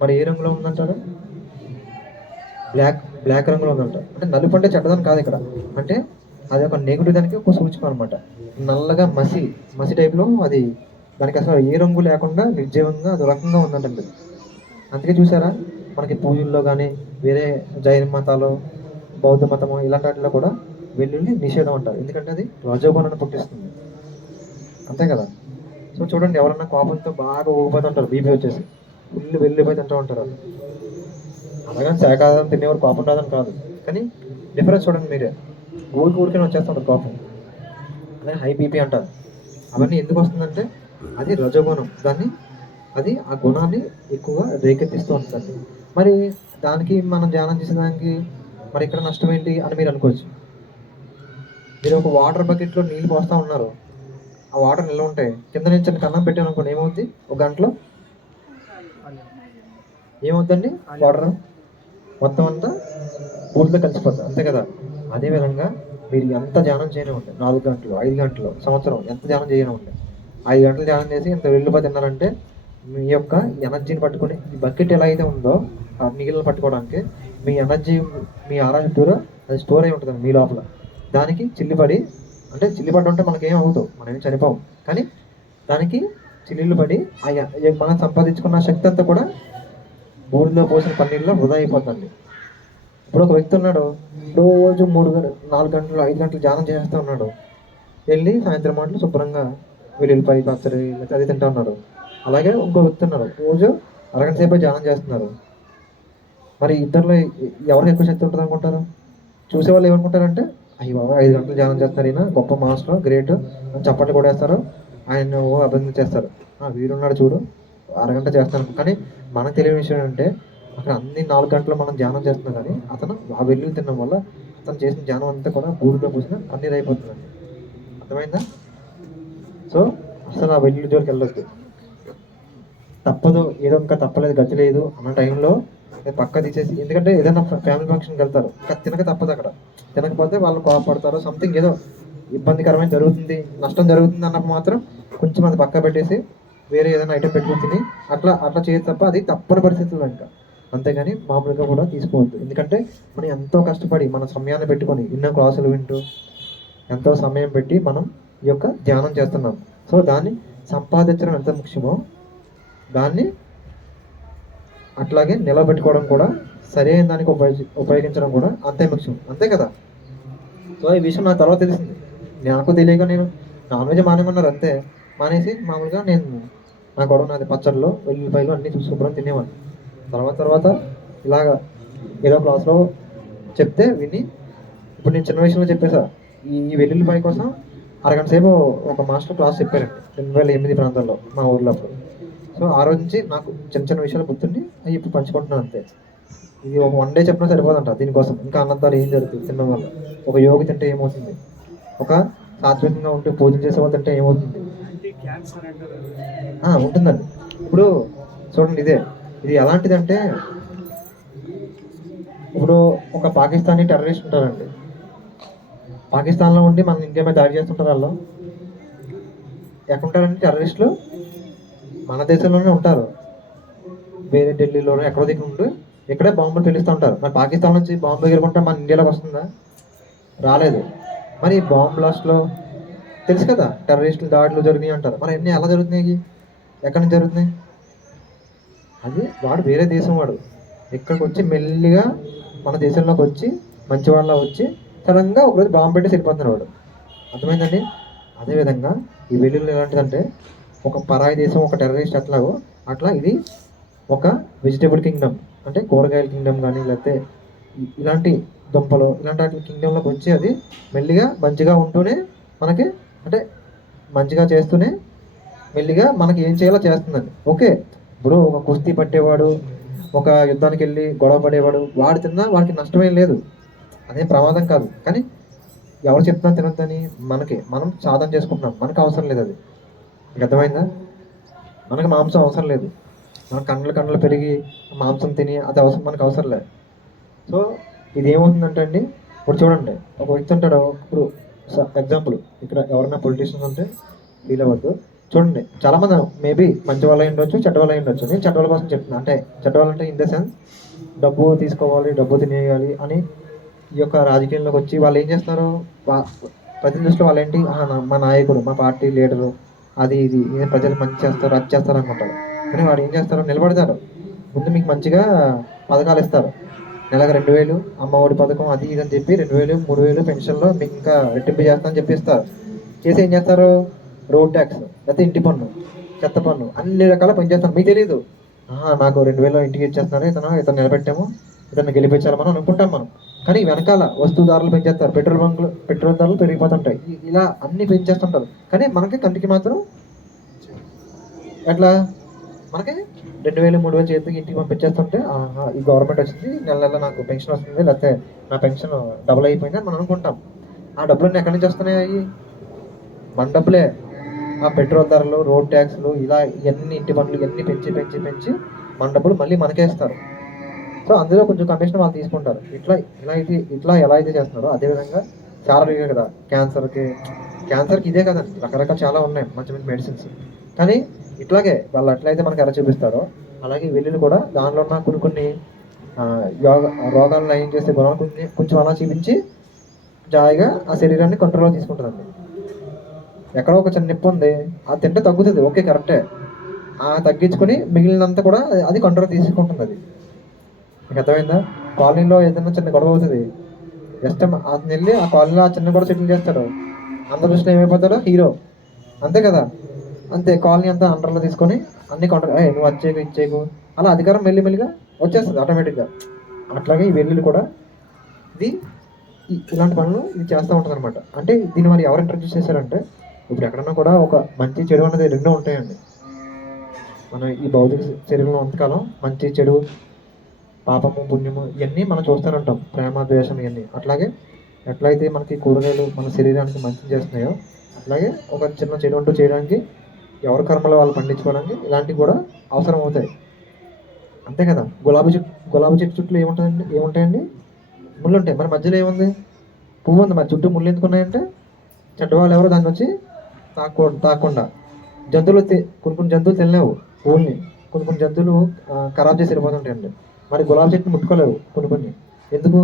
మరి ఏ రంగులో ఉందంటారు? బ్లాక్ రంగులో ఉందంట. అంటే నలుపు అంటే చెడ్డదని కాదు ఇక్కడ, అంటే అది ఒక నెగిటివ్ దానికి ఒక సూచన అనమాట. నల్లగా మసి టైప్లో అది, దానికి అసలు ఏ రంగు లేకుండా నిర్జీవంగా అది రకంగా ఉందంటండి. అందుకే చూసారా, మనకి పూజల్లో కానీ వేరే జైన మతాలు, బౌద్ధ మతము ఇలాంటి వాటిలో కూడా వెల్లుల్లి నిషేధం అంటారు, ఎందుకంటే అది రజోగుణాన్ని పుట్టిస్తుంది, అంతే కదా. సో చూడండి, ఎవరన్నా కోపంతో బాగా ఊగిపోతుంటారు, బీపీ వచ్చేసి ఫుల్ వెల్లుల్లిపోయి తింటూ ఉంటారు వాళ్ళు. అలాగని శాకాహారం తినేవారు కోపం రాదని కాదు, కానీ డిఫరెన్స్ చూడండి మీరే. ఊరికనే వచ్చేస్తుంటారు కోపం, అలాగే హై బీపీ అంటారు. అవన్నీ ఎందుకు వస్తుందంటే అది రజోగుణం, అది ఆ గుణాన్ని ఎక్కువగా రేకెత్తిస్తూ ఉంటుంది. మరి దానికి మనం ధ్యానం చేసేదానికి మరి ఇక్కడ నష్టం ఏంటి అని మీరు అనుకోవచ్చు. మీరు ఒక వాటర్ బకెట్లో నీళ్ళు పోస్తూ ఉన్నారు, ఆ వాటర్ నిల్వ ఉంటాయి, కింద నుంచి కన్నం పెట్టాను అనుకోండి, ఏమవుద్ది? ఒక గంటలో ఏమవుతుందండి? వాటర్ మొత్తం అంతా పూర్తిగా కలిసిపోతుంది, అంతే కదా. అదేవిధంగా మీరు ఎంత ధ్యానం చేయడం ఉండే, 4 గంటలు 5 గంటలు సంవత్సరం ఎంత ధ్యానం చేయడం ఉండే, 5 గంటలు ధ్యానం చేసి ఇంత వెళ్ళిపోయి తిన్నారంటే మీ యొక్క ఎనర్జీని పట్టుకొని, ఈ బకెట్ ఎలా అయితే ఉందో ఆ నీళ్ళని పట్టుకోవడానికి మీ ఎనర్జీ, మీ ఆరా చుట్టూరా అది స్టోర్ అయి ఉంటుందండి మీ లోపల. దానికి చిల్లిపడి, అంటే చిల్లిపడి ఉంటే మనకేం అవుతాం, మనం ఏం చనిపోం, కానీ దానికి చిల్లులు పడి మనం సంపాదించుకున్న శక్తి అంతా కూడా బూడిలో పోసిన పన్నీళ్ళలో వృధా అయిపోతుంది. ఇప్పుడు ఒక వ్యక్తి ఉన్నాడు, రోజు 4 గంటలు 5 గంటలు ధ్యానం చేస్తూ ఉన్నాడు, వెళ్ళి సాయంత్రం మాటలు శుభ్రంగా వెల్లుల్లిపాయ పచ్చడి అది తింటా ఉన్నాడు. అలాగే ఇంకో వ్యక్తి ఉన్నారు, రోజు అరగంట సేపు ధ్యానం చేస్తున్నారు. మరి ఇద్దరిలో ఎవరికి ఎక్కువ శక్తి ఉంటుంది అనుకుంటారు? చూసేవాళ్ళు ఏమనుకుంటారంటే, అయ్యి బాబా 5 గంటలు ధ్యానం చేస్తారు, ఈయన గొప్ప మాస్టర్, గ్రేట్ అని చప్పట్లు కూడా వేస్తారు, ఆయన అభినందించేస్తారు. వీరున్నాడు చూడు, అరగంట చేస్తాను. కానీ మనకు తెలియని విషయం ఏంటంటే అక్కడ అన్ని 4 గంటలు మనం ధ్యానం చేస్తున్నాం, కానీ అతను ఆ వెల్లుల్లి తినడం వల్ల అతను చేసిన ధ్యానం అంతా కూడా బూడిలో పూసిన పన్నీర్ అయిపోతుందండి. అర్థమైందా? సో అసలు ఆ వెల్లుల్లి జోలికి వెళ్ళొద్దు. తప్పదు, ఏదో ఇంకా తప్పలేదు, గతి లేదు అన్న టైంలో పక్క తీసేసి, ఎందుకంటే ఏదైనా ఫ్యామిలీ ఫంక్షన్కి వెళ్తారు, తినక తప్పదు, అక్కడ తినకపోతే వాళ్ళు కోపడతారు, సంథింగ్ ఏదో ఇబ్బందికరమైన జరుగుతుంది, నష్టం జరుగుతుంది అన్నప్పుడు మాత్రం కొంచెం అది పక్క పెట్టేసి వేరే ఏదైనా ఐటెం పెట్టుకుని తిని అట్లా చేయదు తప్ప, అది తప్పని పరిస్థితుల్లో ఇంకా. అంతేగాని మామూలుగా కూడా తీసుకోవద్దు, ఎందుకంటే మనం ఎంతో కష్టపడి మన సమయాన్ని పెట్టుకొని ఎన్నో క్లాసులు వింటూ ఎంతో సమయం పెట్టి మనం ఈ యొక్క ధ్యానం చేస్తున్నాం. సో దాన్ని సంపాదించడం ఎంత ముఖ్యమో దాన్ని అట్లాగే నిలబెట్టుకోవడం కూడా, సరైన దానికి ఉపయోగించడం కూడా అంతే ముఖ్యం, అంతే కదా. సో ఈ విషయం నాకు తర్వాత తెలిసింది, నాకు తెలియక నేను నాన్ వెజ్ మానేమన్నారు అంతే, మానేసి మామూలుగా నేను నా గొడవ నాది పచ్చళ్ళు వెల్లుల్లిపాయలు అన్నీ శుభ్రం తినేవాడిని. తర్వాత ఇలాగా ఏదో క్లాస్లో చెప్తే విని, ఇప్పుడు నేను చిన్న విషయంలో చెప్పేసా, ఈ వెల్లుల్లిపాయ కోసం అరగంట సేపు ఒక మాస్టర్ క్లాస్ చెప్పారండి 2008 ప్రాంతాల్లో మా ఊర్లో అప్పుడు. సో ఆ రోజు నుంచి నాకు చిన్న విషయాలు గుర్తుండి అవి ఇప్పుడు పంచుకుంటున్నాను అంతే. ఇది ఒక 1 డే చెప్పినా సరిపోదంట దీనికోసం, ఇంకా అనంతాలు ఏం జరుగుతుంది తినడం వల్ల. ఒక యోగి తింటే ఏమవుతుంది, ఒక సాత్వికంగా ఉంటే పూజలు చేసే వాళ్ళు తింటే ఏమవుతుంది ఉంటుందండి. ఇప్పుడు చూడండి, ఇది ఎలాంటిదంటే, ఇప్పుడు ఒక పాకిస్తానీ టెర్రరిస్ట్ ఉంటారండి, పాకిస్తాన్లో ఉండి మన ఇండియా మీద దాడి చేస్తుంటారు. వాళ్ళు ఎక్కడుంటారండి టెర్రరిస్టులు? మన దేశంలోనే ఉంటారు, వేరే ఢిల్లీలోనే ఎక్కడో దగ్గర ఉండి ఇక్కడే బాంబులు తెలుస్తూ ఉంటారు. మరి పాకిస్తాన్ నుంచి బాంబు ఎగురుకుంటే మన ఇండియాలోకి వస్తుందా? రాలేదు. మరి బాంబ్ బ్లాస్ట్లో తెలుసు కదా, టెర్రరిస్టులు దాడులు జరిగినాయి అంటారు. మరి అన్నీ ఎలా జరుగుతున్నాయి, ఎక్కడి నుంచి జరుగుతున్నాయి? అది వాడు వేరే దేశం వాడు ఇక్కడికి వచ్చి మెల్లిగా మన దేశంలోకి వచ్చి మంచివాళ్ళ వచ్చి సడన్గా ఒకరోజు బాంబు పెట్టి వెళ్ళిపోతున్నాడు వాడు. అర్థమైందండి? అదేవిధంగా ఈ వెల్లుల్లి ఎలాంటిదంటే, ఒక పరాయి దేశం ఒక టెర్రరిస్ట్ అట్లాగో అట్లా ఇది ఒక వెజిటేబుల్ కింగ్డమ్, అంటే కూరగాయల కింగ్డమ్ కానీ, లేకపోతే ఇలాంటి దుంపలు ఇలాంటి వాటి కింగ్డమ్లోకి వచ్చి అది మెల్లిగా మంచిగా ఉంటూనే మనకి, అంటే మంచిగా చేస్తూనే మెల్లిగా మనకి ఏం చేయాలో చేస్తుందండి. ఓకే, ఇప్పుడు ఒక కుస్తీ పట్టేవాడు, ఒక యుద్ధానికి వెళ్ళి గొడవ పడేవాడు, వాడు తిన్నా వాడికి నష్టమేం లేదు, అదేం ప్రమాదం కాదు. కానీ ఎవరు చెప్తున్నా తినొద్దని మనం సాధన చేసుకుంటున్నాం, మనకు అవసరం లేదు అది. అర్థమైందా? మనకు మాంసం అవసరం లేదు, మన కండలు పెరిగి మాంసం తిని అది మనకు అవసరం లేదు. సో ఇది ఏమవుతుందంటే అండి, ఇప్పుడు చూడండి, ఒక వ్యక్తి ఉంటాడు, ఇప్పుడు ఎగ్జాంపుల్ ఇక్కడ ఎవరైనా పొలిటీషియన్స్ ఉంటే ఫీల్ అవ్వద్దు. చూడండి, చాలామంది మేబీ మంచి వాళ్ళు అయి ఉండొచ్చు, చెడ్డ వాళ్ళు అయి ఉండొచ్చు. నేను చెడ్డ వాళ్ళ కోసం చెప్తున్నాను, అంటే చెడ్డ వాళ్ళు అంటే ఇన్ ద సెన్స్ డబ్బు తీసుకోవాలి, డబ్బు తినేయాలి అని ఈ యొక్క రాజకీయంలోకి వచ్చి వాళ్ళు ఏం చేస్తున్నారు, ప్రతి దృష్టిలో వాళ్ళు ఏంటి, మా నాయకుడు, మా పార్టీ లీడరు, అది ఇది ప్రజలు మంచి చేస్తారు, అది చేస్తారు అనుకుంటారు. కానీ వాడు ఏం చేస్తారు, నిలబడతారు, ముందు మీకు మంచిగా పథకాలు ఇస్తారు, నెలకు 2000 అమ్మ ఒడి పథకం అది ఇది అని చెప్పి 2000 3000 పెన్షన్లో మీకు ఇంకా రెట్టింపు చేస్తామని చెప్పిస్తారు. చేసి ఏం చేస్తారు? రోడ్ ట్యాక్స్, లేకపోతే ఇంటి పన్ను, చెత్త పన్ను, అన్ని రకాల పని చేస్తాను. మీకు తెలియదు. నాకు 2000 ఇంటికి ఇచ్చేస్తున్నారు, ఇతను నిలబెట్టాము, ఇతను గెలిపించాలి మనం అనుకుంటాం మనం. కానీ వెనకాల వస్తువు ధరలు పెంచేస్తారు, పెట్రోల్ ధరలు పెరిగిపోతుంటాయి, ఇలా అన్ని పెంచేస్తుంటారు. కానీ మనకి కంటికి మాత్రం ఎట్లా మనకి 2000 3000 చేతికి ఇంటికి పంపించేస్తుంటే ఈ గవర్నమెంట్ వచ్చింది, నెల నెల నాకు పెన్షన్ వస్తుంది, లేకపోతే నా పెన్షన్ డబుల్ అయిపోయింది అని మనం అనుకుంటాం. ఆ డబ్బులన్నీ ఎక్కడి నుంచి వస్తున్నాయి? మన డబ్బులే. ఆ పెట్రోల్ ధరలు, రోడ్ ట్యాక్స్లు, ఇలా ఇవన్నీ ఇంటి పనులు ఇవన్నీ పెంచి పెంచి పెంచి మన డబ్బులు మళ్ళీ మనకే ఇస్తారు. సో అందులో కొంచెం కమిషన్ వాళ్ళు తీసుకుంటారు. ఇట్లా ఎలా అయితే చేస్తున్నారో అదేవిధంగా చాలా రకాలు కదా. క్యాన్సర్కి ఇదే కదండి, రకరకాల చాలా ఉన్నాయి మంచి మంచి మెడిసిన్స్. కానీ ఇట్లాగే వాళ్ళు ఎట్లయితే మనకు ఎలా చూపిస్తారో అలాగే వీళ్ళు కూడా దానిలో ఉన్న కొన్ని రోగాలను నయం చేసే గుణాలు కొంచెం అలా చూపించి జాయిగా ఆ శరీరాన్ని కంట్రోల్లో తీసుకుంటుందండి. ఎక్కడో ఒక చిన్న నొప్పి ఉంది, అది తింటే తగ్గుతుంది, ఓకే కరెక్టే. తగ్గించుకొని మిగిలినంతా కూడా అది కంట్రోల్ తీసుకుంటుంది. అది మీకు అర్థమైందా? కాలనీలో ఏదైనా చిన్న గొడవ అవుతుంది, జస్ట్ అతను వెళ్ళి ఆ కాలనీలో ఆ చిన్న గొడవ సెటిల్ చేస్తాడు. అందరి దృష్టిలో ఏమైపోతాడో హీరో, అంతే కదా. అంతే కాలనీ అంతా అండర్లో తీసుకొని అన్ని కంట్రోల్, నువ్వు వచ్చేకు ఇచ్చేకు, అలా అధికారం మెల్లిమెల్లిగా వచ్చేస్తుంది ఆటోమేటిక్గా. అట్లాగే ఈ వెల్లుల్లి కూడా ఇది ఇలాంటి పనులు ఇది చేస్తూ ఉంటుంది అనమాట. అంటే దీన్ని మరి ఎవరు ఇంట్రడ్యూస్ చేశారంటే, ఇప్పుడు ఎక్కడన్నా కూడా ఒక మంచి చెడు అనేది రెండూ ఉంటాయండి. మనం ఈ భౌతిక శరీరంలో అంతకాలం మంచి చెడు, పాపము పుణ్యము ఇవన్నీ మనం చూస్తూనే ఉంటాం, ప్రేమ ద్వేషం ఇవన్నీ. అట్లాగే ఎట్లయితే మనకి కూరగాయలు మన శరీరానికి మంచి చేస్తున్నాయో అట్లాగే ఒక చిన్న చెడు అంటూ చేయడానికి ఎవరి కర్మలు వాళ్ళు పండించుకోవడానికి ఇలాంటివి కూడా అవసరం అవుతాయి, అంతే కదా. గులాబీ చెట్టు చుట్టూ ఏముంటాయండి? ముళ్ళు ఉంటాయి. మరి మధ్యలో ఏముంది? పువ్వు ఉంది. మరి చుట్టూ ముళ్ళు ఎందుకున్నాయంటే చెడ్డవాళ్ళు ఎవరు దాన్ని వచ్చి తాకుండా జంతువులు కొన్ని జంతువులు తినలేవు పువ్వుల్ని, కొన్ని జంతువులు ఖరాబ్ చేసి వెళ్ళిపోతుంటాయండి. మరి గులాబీ చెట్టుని ముట్టుకోలేవు కొన్ని, ఎందుకు?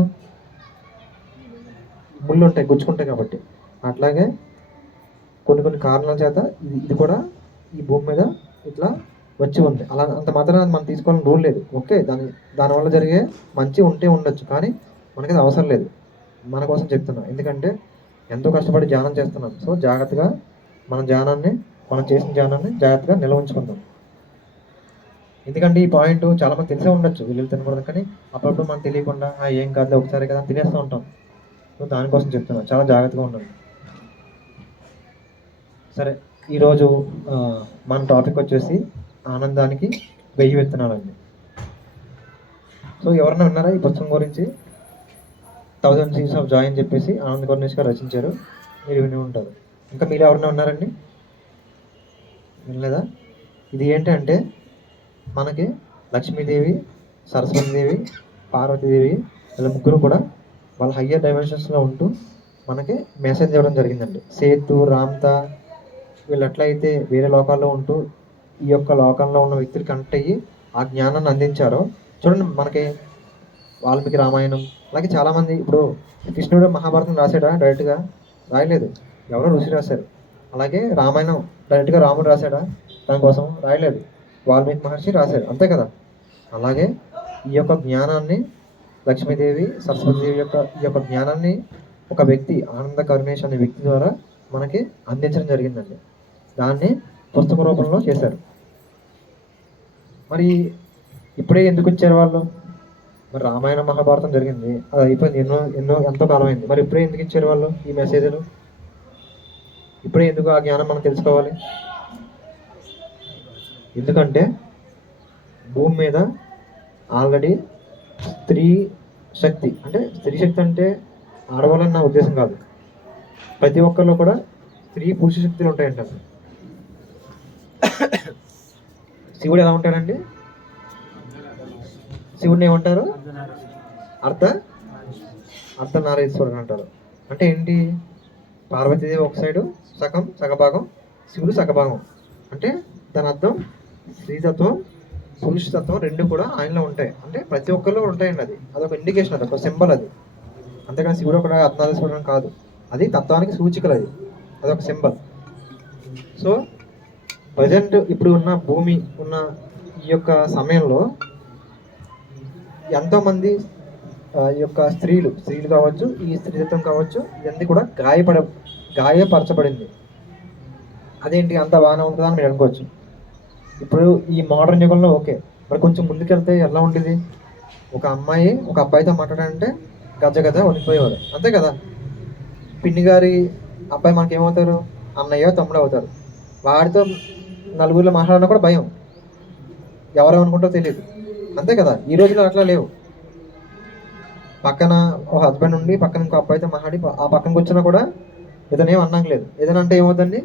ముళ్ళు ఉంటాయి, గుచ్చుకుంటాయి కాబట్టి. అట్లాగే కొన్ని కారణాల చేత ఇది కూడా ఈ భూమి మీద ఇట్లా వచ్చి ఉంది. అలా అంత మాత్రం మనం తీసుకోవాలని రూల్ లేదు. ఓకే, దానివల్ల జరిగే మంచి ఉంటే ఉండొచ్చు, కానీ మనకి అది అవసరం లేదు. మన కోసం చెప్తున్నా, ఎందుకంటే ఎంతో కష్టపడి ధ్యానం చేస్తున్నాం. సో జాగ్రత్తగా మనం చేసిన ధ్యానాన్ని జాగ్రత్తగా నిల్వ ఉంచుకుందాం. ఎందుకంటే ఈ పాయింట్ చాలామంది తెలిసే ఉండొచ్చు, వీళ్ళు తినకూడదు, కానీ అప్పుడప్పుడు మనకు తెలియకుండా ఏం కాదు ఒకసారి కదా తినేస్తూ ఉంటాం. సో దానికోసం చెప్తున్నాను, చాలా జాగ్రత్తగా ఉండండి. సరే, ఈరోజు మన టాపిక్ వచ్చేసి ఆనందానికి 1000 విత్తనాలండి. సో ఎవరన్నా విన్నారా ఈ పుస్తకం గురించి? 1000 Seeds of Joy అని చెప్పేసి ఆనంద్ కరుణేష్ గారు రచించారు, మీరు విని ఉంటారు. ఇంకా మీరు ఎవరన్నా ఉన్నారండి? వినలేదా? ఇది ఏంటంటే మనకి లక్ష్మీదేవి, సరస్వతీదేవి, పార్వతీదేవి వీళ్ళ ముగ్గురు కూడా వాళ్ళ హయ్యర్ డైమెన్షన్స్లో ఉంటూ మనకి మెసేజ్ ఇవ్వడం జరిగిందండి. సేతు, రామ్తా వీళ్ళు ఎట్లయితే వేరే లోకాల్లో ఉంటూ ఈ యొక్క లోకంలో ఉన్న వ్యక్తులు కనెక్ట్ అయ్యి ఆ జ్ఞానాన్ని అందించారో చూడండి. మనకి వాల్మీకి రామాయణం, అలాగే చాలామంది ఇప్పుడు కృష్ణుడు మహాభారతం రాశాడా? డైరెక్ట్గా రాయలేదు, ఎవరో ఋషి రాశారు. అలాగే రామాయణం డైరెక్ట్గా రాముడు రాశాడా? దానికోసం రాయలేదు, వాల్మీకి మహర్షి రాశారు, అంతే కదా. అలాగే ఈ యొక్క జ్ఞానాన్ని లక్ష్మీదేవి, సరస్వతీదేవి ఈ యొక్క జ్ఞానాన్ని ఒక వ్యక్తి ఆనంద కరుణేష్ అనే వ్యక్తి ద్వారా మనకి అందించడం జరిగిందండి. దాన్ని పుస్తక రూపంలో చేశారు. మరి ఇప్పుడే ఎందుకు ఇచ్చారు వాళ్ళు? మరి రామాయణ మహాభారతం జరిగింది, అది అయిపోయింది, ఎంతో కాలం అయింది. మరి ఇప్పుడే ఎందుకు ఇచ్చారు వాళ్ళు ఈ మెసేజ్లు? ఇప్పుడే ఎందుకు ఆ జ్ఞానం మనం తెలుసుకోవాలి? ఎందుకంటే భూమి మీద ఆల్రెడీ స్త్రీ శక్తి అంటే ఆడవాళ్ళని నా ఉద్దేశం కాదు, ప్రతి ఒక్కరిలో కూడా స్త్రీ పురుష శక్తులు ఉంటాయంట. శివుడు ఎలా ఉంటాడండి? శివుడిని ఏమంటారు? అర్ధనారీశ్వరుడు అంటారు. అంటే ఏంటి? పార్వతీదేవి ఒక సైడు సగభాగం, శివుడు సగభాగం. అంటే దాని అర్థం స్త్రీతత్వం, పురుషతత్వం రెండు కూడా ఆయనలో ఉంటాయి. అంటే ప్రతి ఒక్కరిలో ఉంటాయండి. అదొక ఇండికేషన్, అదొక సింబల్ అది. అంతేకాని శివుడు ఒక అర్ధనారీశ్వరుడు కాదు, అది తత్వానికి సూచికలు, అదొక సింబల్. సో ప్రజెంట్ ఇప్పుడు ఉన్న భూమి ఉన్న ఈ యొక్క సమయంలో ఎంతోమంది ఈ యొక్క స్త్రీలు కావచ్చు, ఈ స్త్రీత్వం కావచ్చు, ఇవన్నీ కూడా గాయపరచబడింది. అదేంటి అంత బాగానే ఉంటుందా అని మీరు అనుకోవచ్చు. ఇప్పుడు ఈ మోడర్న్ యుగంలో ఓకే, మరి కొంచెం ముందుకెళ్తే ఎలా ఉండేది? ఒక అమ్మాయి ఒక అబ్బాయితో మాట్లాడాలంటే గజ వణికిపోయేవారు, అంతే కదా. పిన్ని గారి అబ్బాయి మనకేమవుతారు? అన్నయ్య తమ్ముడు అవుతారు. వాడితో నలుగురిలో మాట్లాడినా కూడా భయం, ఎవరేమనుకుంటారో తెలియదు, అంతే కదా. ఈ రోజుల్లో అట్లా లేవు. పక్కన ఒక హస్బెండ్ ఉండి పక్కన ఇంకో అబ్బాయితో మాట్లాడి ఆ పక్కనకి వచ్చినా కూడా ఇతను ఏం అన్నాక లేదు. ఏదైనా అంటే ఏమవుతుంది?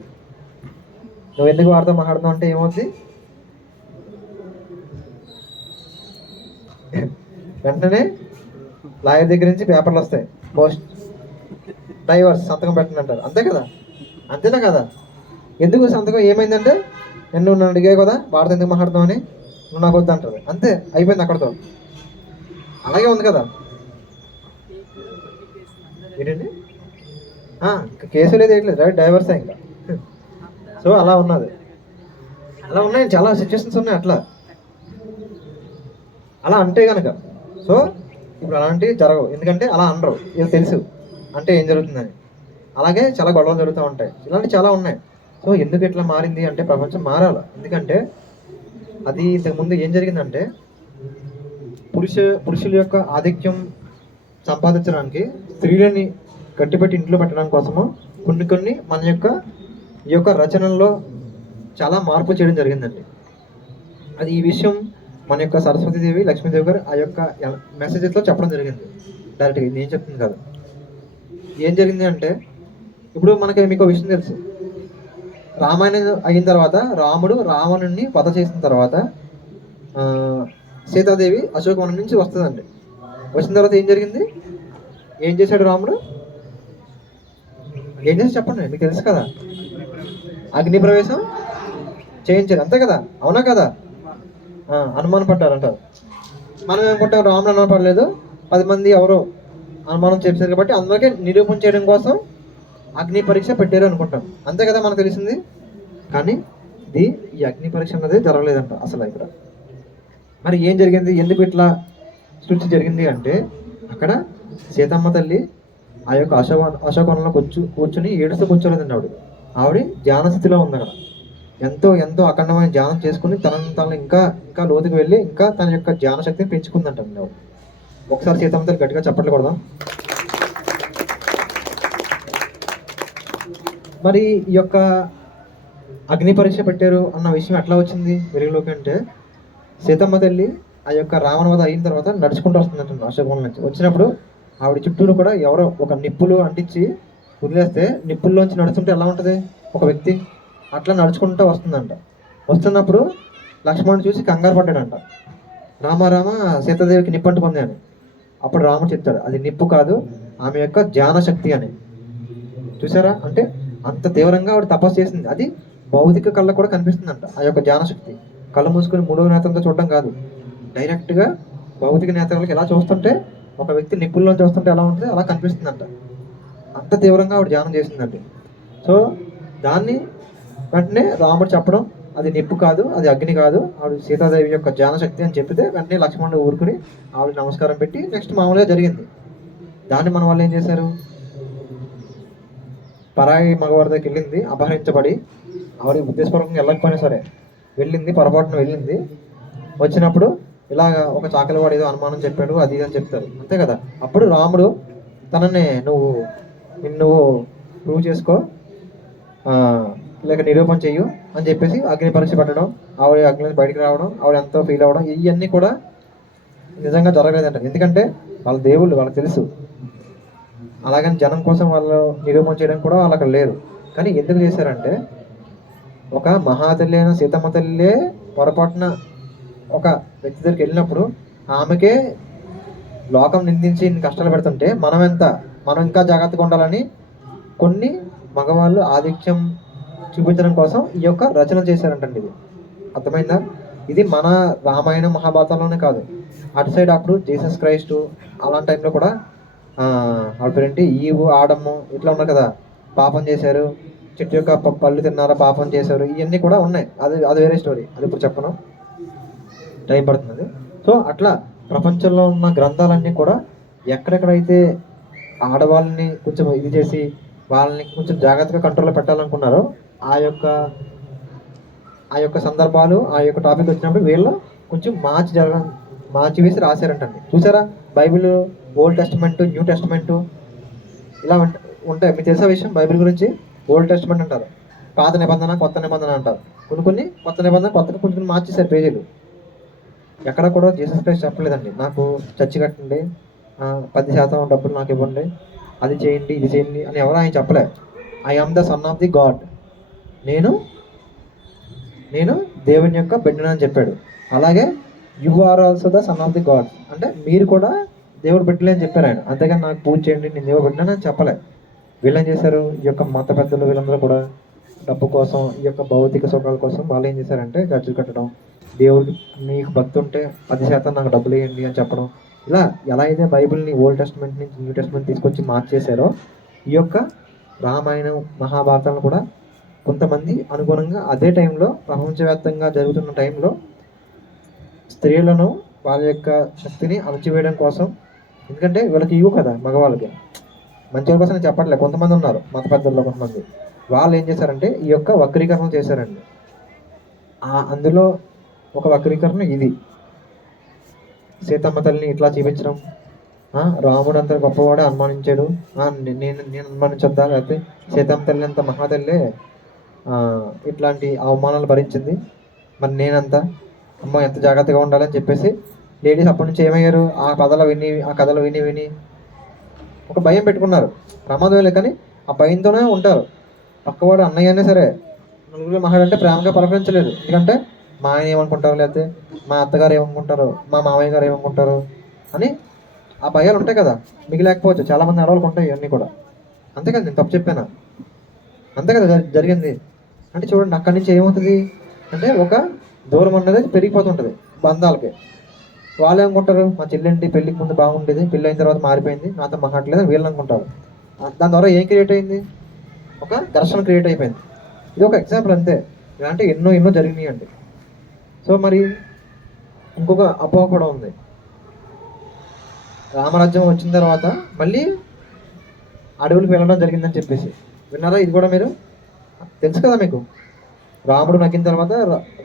నువ్వు ఎందుకు వాడితో మాట్లాడుతున్నావు అంటే ఏమవుద్ది? వెంటనే లాయర్ దగ్గర నుంచి పేపర్లు వస్తాయి, పోస్ట్ డైవర్స్, సంతకం పెట్టండి అంటారు, అంతే కదా. అంతేనా కదా? ఎందుకు సంతకం? ఏమైందంటే నన్ను అడిగావు కదా వాడితో ఎందుకు మాట్లాడుతామని, నువ్వు నాకు వద్దు అంటారు, అంతే, అయిపోయింది అక్కడితో. అలాగే ఉంది కదా. ఏంటండి? కేసు లేదు, ఏంటి లేదు, రైట్, డైవర్సే ఇంకా. సో అలా ఉన్నది, అలా ఉన్నాయి, చాలా సిచ్యువేషన్స్ ఉన్నాయి అట్లా. అలా అంటే కనుక సో ఇప్పుడు అలాంటివి జరగవు, ఎందుకంటే అలా అనరు, ఇది తెలుసు అంటే ఏం జరుగుతుందని. అలాగే చాలా గొడవలు జరుగుతూ ఉంటాయి, ఇలాంటివి చాలా ఉన్నాయి. సో ఎందుకు ఇట్లా మారింది అంటే ప్రపంచం మారాలి. ఎందుకంటే అది ఇంతకుముందు ఏం జరిగిందంటే పురుషుల యొక్క ఆధిక్యం సంపాదించడానికి స్త్రీలని గట్టిపెట్టి ఇంట్లో పెట్టడం కోసము కొన్ని మన ఈ యొక్క రచనల్లో చాలా మార్పు చేయడం జరిగిందండి. అది ఈ విషయం మన యొక్క సరస్వతీదేవి, లక్ష్మీదేవి గారు ఆ యొక్క మెసేజెస్లో చెప్పడం జరిగింది డైరెక్ట్గా, ఇది ఏం చెప్తుంది కాదు. ఏం జరిగింది అంటే ఇప్పుడు మీకు విషయం తెలుసు, రామాయణం అయిన తర్వాత రాముడు రావణుడిని వధ చేసిన తర్వాత సీతాదేవి అశోకవనం నుంచి వస్తుందండి. వచ్చిన తర్వాత ఏం జరిగింది? ఏం చేశాడు రాముడు? ఏం చేసి చెప్పండి, మీకు తెలుసు కదా. అగ్ని ప్రవేశం చేయించారు, అంతే కదా, అవునా కదా. అనుమానం పడ్డారు అంటారు. మనం ఏమనుకుంటాం? రాముడు అనుమానం పడలేదు, 10 మంది ఎవరో అనుమానం చేశారు కాబట్టి అందరికీ నిరూపణ చేయడం కోసం అగ్ని పరీక్ష పెట్టారు అనుకుంటాం, అంతే కదా మనకు తెలిసింది. కానీ ఈ అగ్ని పరీక్ష అన్నది జరగలేదంట అసలు ఇక్కడ. మరి ఏం జరిగింది? ఎందుకు ఇట్లా సృష్టి జరిగింది అంటే అక్కడ సీతమ్మ తల్లి ఆ యొక్క అశోకవనంలో కూర్చుని ఏడుస్తూ కూర్చోలేదండి. ఆవిడ ధ్యాన స్థితిలో ఉంది అక్కడ. ఎంతో అఖండమైన ధ్యానం చేసుకుని తనను ఇంకా లోతుకు వెళ్ళి ఇంకా తన యొక్క ధ్యాన శక్తిని పెంచుకుందంట. ఒకసారి సీతమ్మ తల్లి గట్టిగా చప్పట్లు కొడదాం. మరి ఈ యొక్క అగ్ని పరీక్ష పెట్టారు అన్న విషయం ఎట్లా వచ్చింది వెలుగులోకి అంటే సీతమ్మ తల్లి ఆ యొక్క రావణ వధ అయిన తర్వాత నడుచుకుంటూ వస్తుందంట అశోకవనం నుంచి. వచ్చినప్పుడు ఆవిడ చుట్టూరు కూడా ఎవరో ఒక నిప్పులు అంటించి వదిలేస్తే నిప్పుల్లోంచి నడుస్తుంటే ఎలా ఉంటుంది ఒక వ్యక్తి, అట్లా నడుచుకుంటూ వస్తుందంట. వస్తున్నప్పుడు లక్ష్మణుడు చూసి కంగారు పడ్డాడంట, రామ సీతాదేవికి నిప్పు అంటుకుంది అని. అప్పుడు రాముడు చెప్తాడు, అది నిప్పు కాదు, ఆమె యొక్క ధ్యాన శక్తి అని. చూసారా? అంటే అంత తీవ్రంగా ఆవిడ తపస్సు చేసింది. అది భౌతిక కళ్ళకు కూడా కనిపిస్తుందంట ఆ యొక్క ధ్యాన శక్తి. కళ్ళు మూసుకొని 3వ నేత్రంతో చూడడం కాదు, డైరెక్ట్గా భౌతిక నేత్రాలకు ఎలా చూస్తుంటే ఒక వ్యక్తి నిప్పుల్లో చూస్తుంటే ఎలా ఉంటుంది అలా కనిపిస్తుందంట. అంత తీవ్రంగా ఆవిడ ధ్యానం చేసిందండి. సో దాన్ని వెంటనే రాముడు చెప్పడం, అది నిప్పు కాదు, అది అగ్ని కాదు, ఆవిడ సీతాదేవి యొక్క ధ్యాన శక్తి అని చెప్పితే వెంటనే లక్ష్మణుడు ఊరుకుని ఆవిడ నమస్కారం పెట్టి నెక్స్ట్ మామూలుగా జరిగింది. దాన్ని మన వాళ్ళు ఏం చేశారు? పరాయి మగవారి దగ్గరికి వెళ్ళింది, అపహరించబడి ఆవిడ ఉద్దేశపూర్వకంగా వెళ్ళకపోయినా సరే వెళ్ళింది, పొరపాటున వెళ్ళింది. వచ్చినప్పుడు ఇలాగ ఒక చాకలివాడు ఏదో అనుమానం చెప్పాడు అది అని చెప్తారు, అంతే కదా. అప్పుడు రాముడు తనని నువ్వు ప్రూవ్ చేసుకో, లేక నిరూపణ చెయ్యు అని చెప్పేసి అగ్ని పరీక్ష పెట్టడం, ఆవిడ అగ్ని బయటికి రావడం, ఆవిడ ఎంతో ఫీల్ అవ్వడం, ఇవన్నీ కూడా నిజంగా జరగలేదంట. ఎందుకంటే వాళ్ళ దేవుళ్ళు వాళ్ళకి తెలుసు, అలాగని జనం కోసం వాళ్ళు నిరూపణ చేయడం కూడా వాళ్ళు అక్కడ లేరు. కానీ ఎందుకు చేశారంటే ఒక మహాతల్లి అయిన సీతమ్మ తల్లియే పొరపాటున ఒక వ్యక్తి దగ్గరికి వెళ్ళినప్పుడు ఆమెకే లోకం నిందించి కష్టాలు పెడుతుంటే మనం ఇంకా జాగ్రత్తగా ఉండాలని కొన్ని మగవాళ్ళు ఆధిక్యం చూపించడం కోసం ఈ యొక్క రచన చేశారంటండి. ఇది అర్థమైందా? ఇది మన రామాయణ మహాభారతంలోనే కాదు, అటు సైడ్ అప్పుడు జీసస్ క్రైస్టు అలాంటి టైంలో కూడా అప్పుడేంటి ఈవు ఆడము ఇట్లా ఉన్నారు కదా, పాపం చేశారు, చెట్టు యొక్క పళ్ళు తిన్నారా, పాపం చేశారు, ఇవన్నీ కూడా ఉన్నాయి. అది వేరే స్టోరీ, అది ఇప్పుడు చెప్పను, టైం పడుతుంది. సో అట్లా ప్రపంచంలో ఉన్న గ్రంథాలన్నీ కూడా ఎక్కడెక్కడైతే ఆడవాళ్ళని కొంచెం ఇది చేసి వాళ్ళని కొంచెం జాగ్రత్తగా కంట్రోల్లో పెట్టాలనుకున్నారో ఆ యొక్క సందర్భాలు ఆ యొక్క టాపిక్ వచ్చినప్పుడు వీళ్ళు కొంచెం మార్చి వేసి రాశారంటండి. చూసారా, Bible old testament, new testament ఇలా ఉంటాయి. మీకు తెలిసే విషయం, బైబిల్ గురించి ఓల్డ్ టెస్ట్మెంట్ అంటారు, పాత నిబంధన, కొత్త నిబంధన అంటారు. కొన్ని కొత్త నిబంధన కొత్తగా కొన్ని మార్చేశారు పేజీలు. ఎక్కడ కూడా జీసస్ క్రైస్ట్ చెప్పలేదండి నాకు చర్చి కట్టండి, 10% డబ్బులు నాకు ఇవ్వండి, అది చేయండి, ఇది చేయండి అని ఎవరు ఆయన చెప్పలే. I am the son of the God, నేను దేవుని యొక్క బిడ్డను అని చెప్పాడు. అలాగే you are also the son of the God, అంటే మీరు కూడా దేవుడు బిడ్డలే అని చెప్పారు ఆయన. అంతేగాని నాకు పూజ చేయండి, నేను దేవుడు బిడ్డను అని చెప్పలే. వీళ్ళు ఏం చేశారు, ఈ యొక్క మత పెద్దలు వీళ్ళందరూ కూడా డబ్బు కోసం, ఈ యొక్క భౌతిక సుఖాల కోసం వాళ్ళు ఏం చేశారంటే చర్చలు కట్టడం, దేవుడికి నీకు భక్తి ఉంటే 10% నాకు డబ్బులు వేయండి అని చెప్పడం. ఇలా ఎలా అయితే బైబిల్ని ఓల్డ్ టెస్ట్మెంట్ నుంచి న్యూ టెస్ట్మెంట్ తీసుకొచ్చి మార్చేశారో ఈ యొక్క రామాయణం, మహాభారతాలను కూడా కొంతమంది అనుగుణంగా అదే టైంలో ప్రపంచవ్యాప్తంగా జరుగుతున్న టైంలో స్త్రీలను వాళ్ళ యొక్క శక్తిని అణచివేయడం కోసం, ఎందుకంటే వీళ్ళకి ఇవ్వు కదా మగవాళ్ళకి, మంచి కోసం నేను చెప్పట్లేదు, కొంతమంది ఉన్నారు మత పెద్దల్లో కొంతమంది, వాళ్ళు ఏం చేశారంటే ఈ యొక్క వక్రీకరణ చేశారండి. అందులో ఒక వక్రీకరణ ఇది, సీతమ్మ తల్లిని ఇట్లా చూపించడం, రాముడు అంత గొప్పవాడే అనుమానించాడు, నేను అనుమానించొద్దా, లేకపోతే సీతమ్మ తల్లి అంత మహాతల్లే ఇట్లాంటి అవమానాలు భరించింది, మరి నేనంతా అమ్మ ఎంత జాగ్రత్తగా ఉండాలని చెప్పేసి లేడీస్ అప్పటి నుంచి ఏమయ్యారు, ఆ కథలు విని ఒక భయం పెట్టుకున్నారు. ప్రమాదం లేదు కానీ ఆ భయంతోనే ఉంటారు. పక్కవాడు అన్నయ్యనే సరే నలుగురు మహాడంటే ప్రేమగా పలకరించలేదు, ఎందుకంటే మా ఆయన ఏమనుకుంటారు, లేకపోతే మా అత్తగారు ఏమనుకుంటారు, మా మామయ్య గారు ఏమనుకుంటారు అని ఆ భయాలు ఉంటాయి కదా. మీకు లేకపోవచ్చు, చాలామంది ఆడవాళ్ళకు ఉంటాయి ఇవన్నీ కూడా. అంతే కదా, నేను తప్పు చెప్పానా? అంతే కదా జరిగింది. అంటే చూడండి, అక్కడి నుంచి ఏమవుతుంది అంటే ఒక దూరం అన్నది పెరిగిపోతుంటుంది బంధాలకి. వాళ్ళు ఏమనుకుంటారు, మా చెల్లెంటి పెళ్ళికి ముందు బాగుండేది, పెళ్ళి అయిన తర్వాత మారిపోయింది, నాతో మాట్లాడలేదు వీళ్ళు అనుకుంటారు. దాని ద్వారా ఏం క్రియేట్ అయింది, ఒక ఘర్షణ క్రియేట్ అయిపోయింది. ఇది ఒక ఎగ్జాంపుల్ అంతే, ఇలాంటి ఎన్నో జరిగినాయి అండి. సో మరి ఇంకొక అపోహ కూడా ఉంది, రామరాజ్యం వచ్చిన తర్వాత మళ్ళీ అడవులకు వెళ్ళడం జరిగిందని చెప్పేసి విన్నారా? ఇది కూడా మీరు తెలుసు కదా మీకు, రాముడు నగ్గిన తర్వాత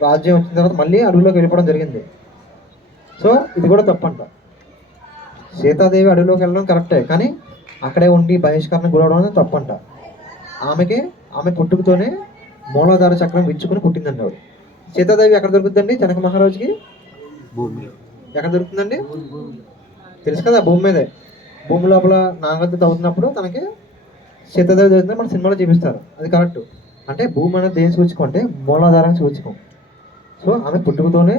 రాజ్యం వచ్చిన తర్వాత మళ్ళీ అడవిలోకి వెళ్ళిపోవడం జరిగింది. సో ఇది కూడా తప్పంట. సీతాదేవి అడవిలోకి వెళ్ళడం కరెక్టే, కానీ అక్కడే ఉండి బహిష్కరణ గురవడం అనేది తప్పంట. ఆమె పుట్టుకతోనే మూలాధార చక్రం విచ్చుకుని పుట్టిందండి ఆవిడ. సీతాదేవి ఎక్కడ దొరుకుతుందండి జనక మహారాజుకి? ఎక్కడ దొరుకుతుందండి? తెలుసు కదా, భూమి మీదే. భూమి లోపల నాగతి తవ్వుతున్నప్పుడు తనకి సీతాదేవి దొరుకుతుంది, మన సినిమాలో చూపిస్తారు. అది కరెక్ట్. అంటే భూమి అనేది దేని సూచకం అంటే మూలాధారానికి సూచకం. సో ఆమె పుట్టుకతోనే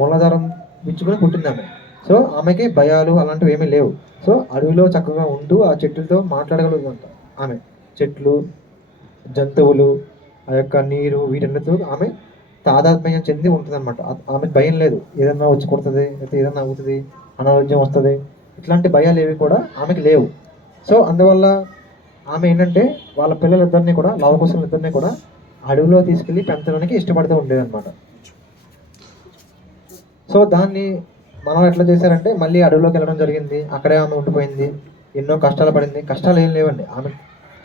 మూలాధారం విచ్చుకుని పుట్టింది ఆమె. సో ఆమెకి భయాలు అలాంటివి ఏమీ లేవు. సో అడవిలో చక్కగా ఉంటూ ఆ చెట్లతో మాట్లాడగలుగుతుందంట ఆమె. చెట్లు, జంతువులు, ఆ యొక్క నీరు, వీటన్నిటితో ఆమె తాదాత్మ్యం చెంది ఉంటుంది అనమాట. ఆమెకు భయం లేదు, ఏదన్నా వచ్చి కొడుతుంది, లేకపోతే ఏదన్నా అవుతుంది, అనారోగ్యం వస్తుంది, ఇట్లాంటి భయాలు ఏవి కూడా ఆమెకి లేవు. సో అందువల్ల ఆమె ఏంటంటే వాళ్ళ పిల్లలిద్దరినీ కూడా, లవకుశులిద్దరినీ కూడా అడవిలో తీసుకెళ్ళి పెంచడానికి ఇష్టపడుతూ ఉండేదన్నమాట. సో దాన్ని మనం ఎట్లా చేశారంటే మళ్ళీ అడవిలోకి వెళ్ళడం జరిగింది, అక్కడే ఆమె ఉండిపోయింది, ఎన్నో కష్టాలు పడింది. కష్టాలు ఏం లేవండి, ఆమె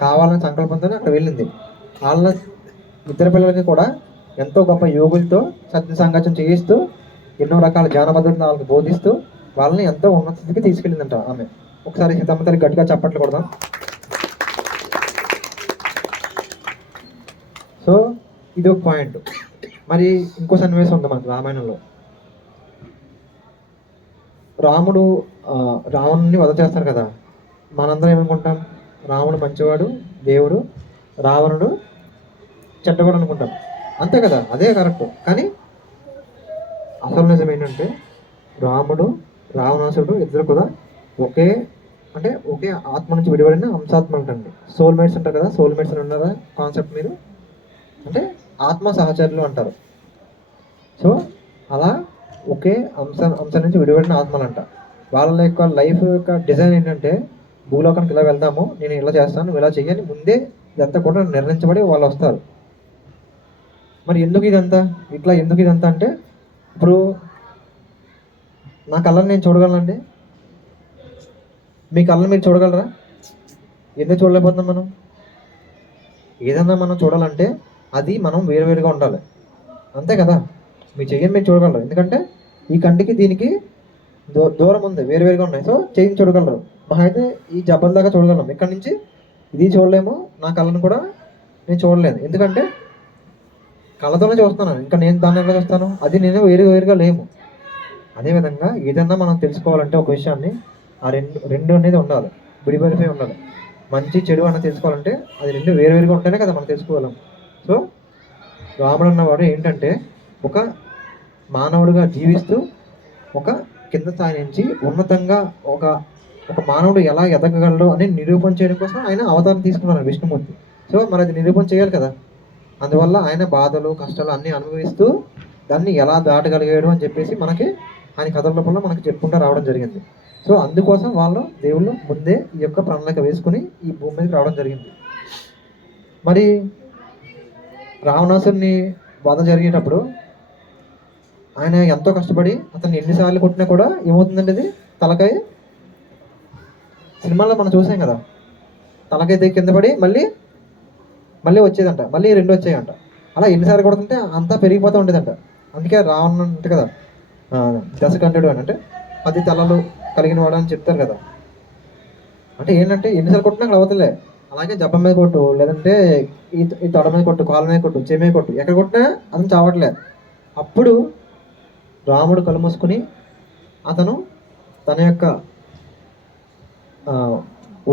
కావాలని సంకల్పంతోనే అక్కడ వెళ్ళింది. వాళ్ళ ఇద్దరు పిల్లలకి కూడా ఎంతో గొప్ప యోగులతో సత్య సంగతం చేయిస్తూ, ఎన్నో రకాల జానపదాలను వాళ్ళకి బోధిస్తూ వాళ్ళని ఎంతో ఉన్నత స్థితికి తీసుకెళ్ళిందంట ఆమె. ఒకసారి సీతమ్మ తల్లి గట్టిగా చప్పట్లు కొడదాం. సో ఇది ఒక పాయింట్. మరి ఇంకో సన్నివేశం ఉంది మనకు రామాయణంలో. రావణుని వధ చేస్తారు కదా, మనందరం ఏమనుకుంటాం, రాముడు మంచివాడు దేవుడు, రావణుడు చెడ్డవాడు అనుకుంటాం, అంతే కదా, అదే కరెక్ట్. కానీ అసలు నిజం ఏంటంటే రాముడు రావణాసురుడు ఇద్దరు కూడా ఒకే ఆత్మ నుంచి విడిపడిన అంశాత్మ అంటండి. సోల్మేట్స్ అంటారు కదా, సోల్మేట్స్ అని ఉన్నారా కాన్సెప్ట్ మీరు? అంటే ఆత్మ సహచరులు అంటారు. సో అలా ఒకే అంశం నుంచి విడిపడిన ఆత్మలు అంట. వాళ్ళ యొక్క లైఫ్ యొక్క డిజైన్ ఏంటంటే భూలోకానికి ఇలా వెళ్దాము, నేను ఇలా చేస్తాను, నువ్వు ఇలా చెయ్యని ముందే ఇదంతా కూడా నిర్ణయించబడి వాళ్ళు వస్తారు. మరి ఎందుకు ఇదంతా అంటే ఇప్పుడు నా కళ్ళని నేను చూడగలనండి, మీ కళ్ళని మీరు చూడగలరా? ఎందుకు చూడలేకపోతున్నాం మనం? ఏదన్నా మనం చూడాలంటే అది మనం వేరువేరుగా ఉండాలి, అంతే కదా? మీ చెయ్యిని మీరు చూడగలరు, ఎందుకంటే ఈ కంటికి దీనికి దూరం ఉంది, వేరువేరుగా ఉన్నాయి. సో చెయ్యిని చూడగలరు, మహా అయితే ఈ జబ్బల దాకా చూడగలం. ఇక్కడ నుంచి ఇది చూడలేము, నా కళ్ళను కూడా నేను చూడలేదు, ఎందుకంటే కళ్ళతోనే చూస్తున్నాను. ఇంకా నేను దాన్ని ఎట్లా చూస్తాను? అది నేను వేరుగా లేము. అదేవిధంగా ఏదన్నా మనం తెలుసుకోవాలంటే ఒక విషయాన్ని ఆ రెండు అనేది ఉండాలి, విడిపడిపోయి ఉండాలి. మంచి చెడు అన్న తెలుసుకోవాలంటే అది రెండు వేరువేరుగా ఉంటేనే కదా మనం తెలుసుకోగలం. సో రాముడు అన్నవాడు ఏంటంటే ఒక మానవుడిగా జీవిస్తూ ఒక కింద స్థాయి నుంచి ఉన్నతంగా ఒక ఒక మానవుడు ఎలా ఎదగగలడు అని నిరూపణ చేయడం కోసం ఆయన అవతారం తీసుకున్నారు విష్ణుమూర్తి. సో మరి అది నిరూపణ చేయాలి కదా. అందువల్ల ఆయన బాధలు కష్టాలు అన్నీ అనుభవిస్తూ దాన్ని ఎలా దాటగలిగాడు అని చెప్పేసి మనకి ఆయన కథల రూపంలో మనకి చెప్పుకుంటూ రావడం జరిగింది. సో అందుకోసం వాళ్ళు దేవుళ్ళు ముందే ఈ యొక్క ప్రణాళిక వేసుకుని ఈ భూమి మీదకి రావడం జరిగింది. మరి రావణాసుని వధ జరిగేటప్పుడు ఆయన ఎంతో కష్టపడి అతన్ని ఎన్నిసార్లు కొట్టినా కూడా ఏమవుతుందండి, అది తలకాయ సినిమాలో మనం చూసాం కదా, తలకాయ కింద పడి మళ్ళీ వచ్చేదంట, మళ్ళీ రెండు వచ్చాయంట. అలా ఎన్నిసార్లు కొడుతుంటే అంతా పెరిగిపోతూ ఉండేదంట. అందుకే రావణ అంటే కదా దశకంఠుడు అని, అంటే 10 తలలు కలిగిన వాడు అని చెప్తారు కదా. అంటే ఏంటంటే ఎన్నిసార్లు కొట్టినా అక్కడ అవతలే. అలాగే జబ్బ మీద కొట్టు, లేదంటే ఈ తొడ మీద కొట్టు, కాళ్ళ మీద కొట్టు, చెవి మీద కొట్టు, ఎక్కడ కొట్టినా అతను చావట్లేదు. అప్పుడు రాముడు కళ్ళు మూసుకుని అతను తన యొక్క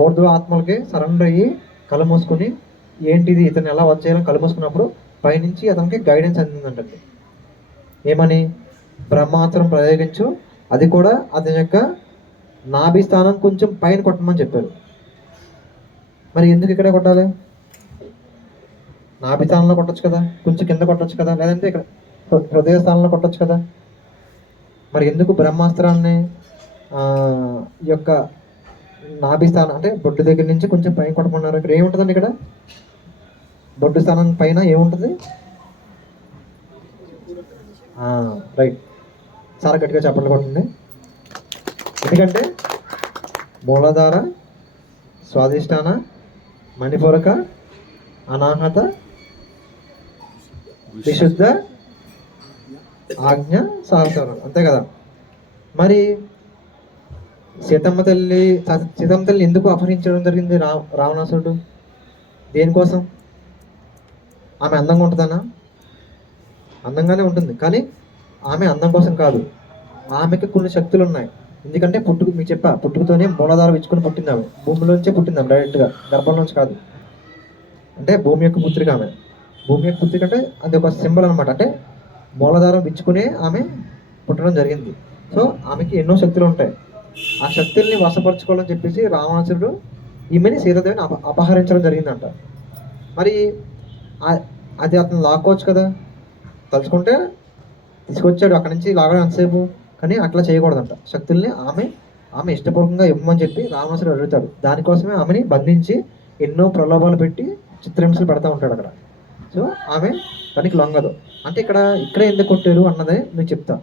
ఊర్ధ్వ ఆత్మలకి సరెండర్ అయ్యి కళ్ళు మూసుకుని ఏంటిది ఇతను ఎలా వచ్చేయాలని కళ్ళు మూసుకున్నప్పుడు పైనుంచి అతనికి గైడెన్స్ అందిందంటండి. ఏమని? బ్రహ్మాస్త్రం ప్రయోగించు, అది కూడా అతని యొక్క నాభి స్థానం కొంచెం పైన కొట్టమని చెప్పారు. మరి ఎందుకు ఇక్కడే కొట్టాలి? నాభి స్థానంలో కొట్టచ్చు కదా, కొంచెం కింద కొట్టచ్చు కదా, లేదంటే ఇక్కడ హృదయ స్థానంలో కొట్టచ్చు కదా. మరి ఎందుకు బ్రహ్మాస్త్రాన్ని ఈ యొక్క నాభి స్థానం అంటే బొడ్డు దగ్గర నుంచి కొంచెం పైన కొట్టమన్నారు? ఇక్కడ ఏముంటుందండి? ఇక్కడ బొడ్డు స్థానం పైన ఏముంటుంది? రైట్, చాలా గట్టిగా చప్పట్లు కొట్టింది. ఎందుకంటే మూలాధార, స్వాధిష్టాన, మణిపూరక, అనాహత, విశుద్ధ, ఆజ్ఞ, సహస్రం, అంతే కదా. మరి సీతమ్మ తల్లి ఎందుకు అపహరించడం జరిగింది రావణాసురుడు? దేనికోసం? ఆమె అందంగా ఉంటుందన్నా? అందంగానే ఉంటుంది, కానీ ఆమె అందం కోసం కాదు. ఆమెకి కొన్ని శక్తులు ఉన్నాయి. ఎందుకంటే మీకు చెప్పా, పుట్టుకతోనే మూలాధారం ఇచ్చుకొని పుట్టింది ఆమె, భూమిలోంచే పుట్టింది ఆమె, డైరెక్ట్గా గర్భంలోంచి కాదు. అంటే భూమి యొక్క పుత్రిక ఆమె. భూమి యొక్క పుత్రిక అంటే అది ఒక సింబల్ అనమాట. అంటే మూలాధారం ఇచ్చుకునే ఆమె పుట్టడం జరిగింది. సో ఆమెకి ఎన్నో శక్తులు ఉంటాయి. ఆ శక్తుల్ని వశపరచుకోవాలని చెప్పేసి రావణాసురుడు ఈమెని సీతాదేవిని అపహరించడం జరిగిందంట. మరి అది అతను లాక్కోవచ్చు కదా, తలుచుకుంటే తీసుకొచ్చాడు అక్కడి నుంచి లాగడం ఎంతసేపు, కానీ అట్లా చేయకూడదంట. శక్తుల్ని ఆమె ఇష్టపూర్వకంగా ఇవ్వమని చెప్పి రావణాసురుడు అడుగుతాడు. దానికోసమే ఆమెని బంధించి ఎన్నో ప్రలోభాలు పెట్టి చిత్రహింసలు పెడతా ఉంటాడు అక్కడ. సో ఆమె దానికి లొంగదు. అంటే ఇక్కడ ఎందుకు కొట్టారు అన్నదే నేను చెప్తా.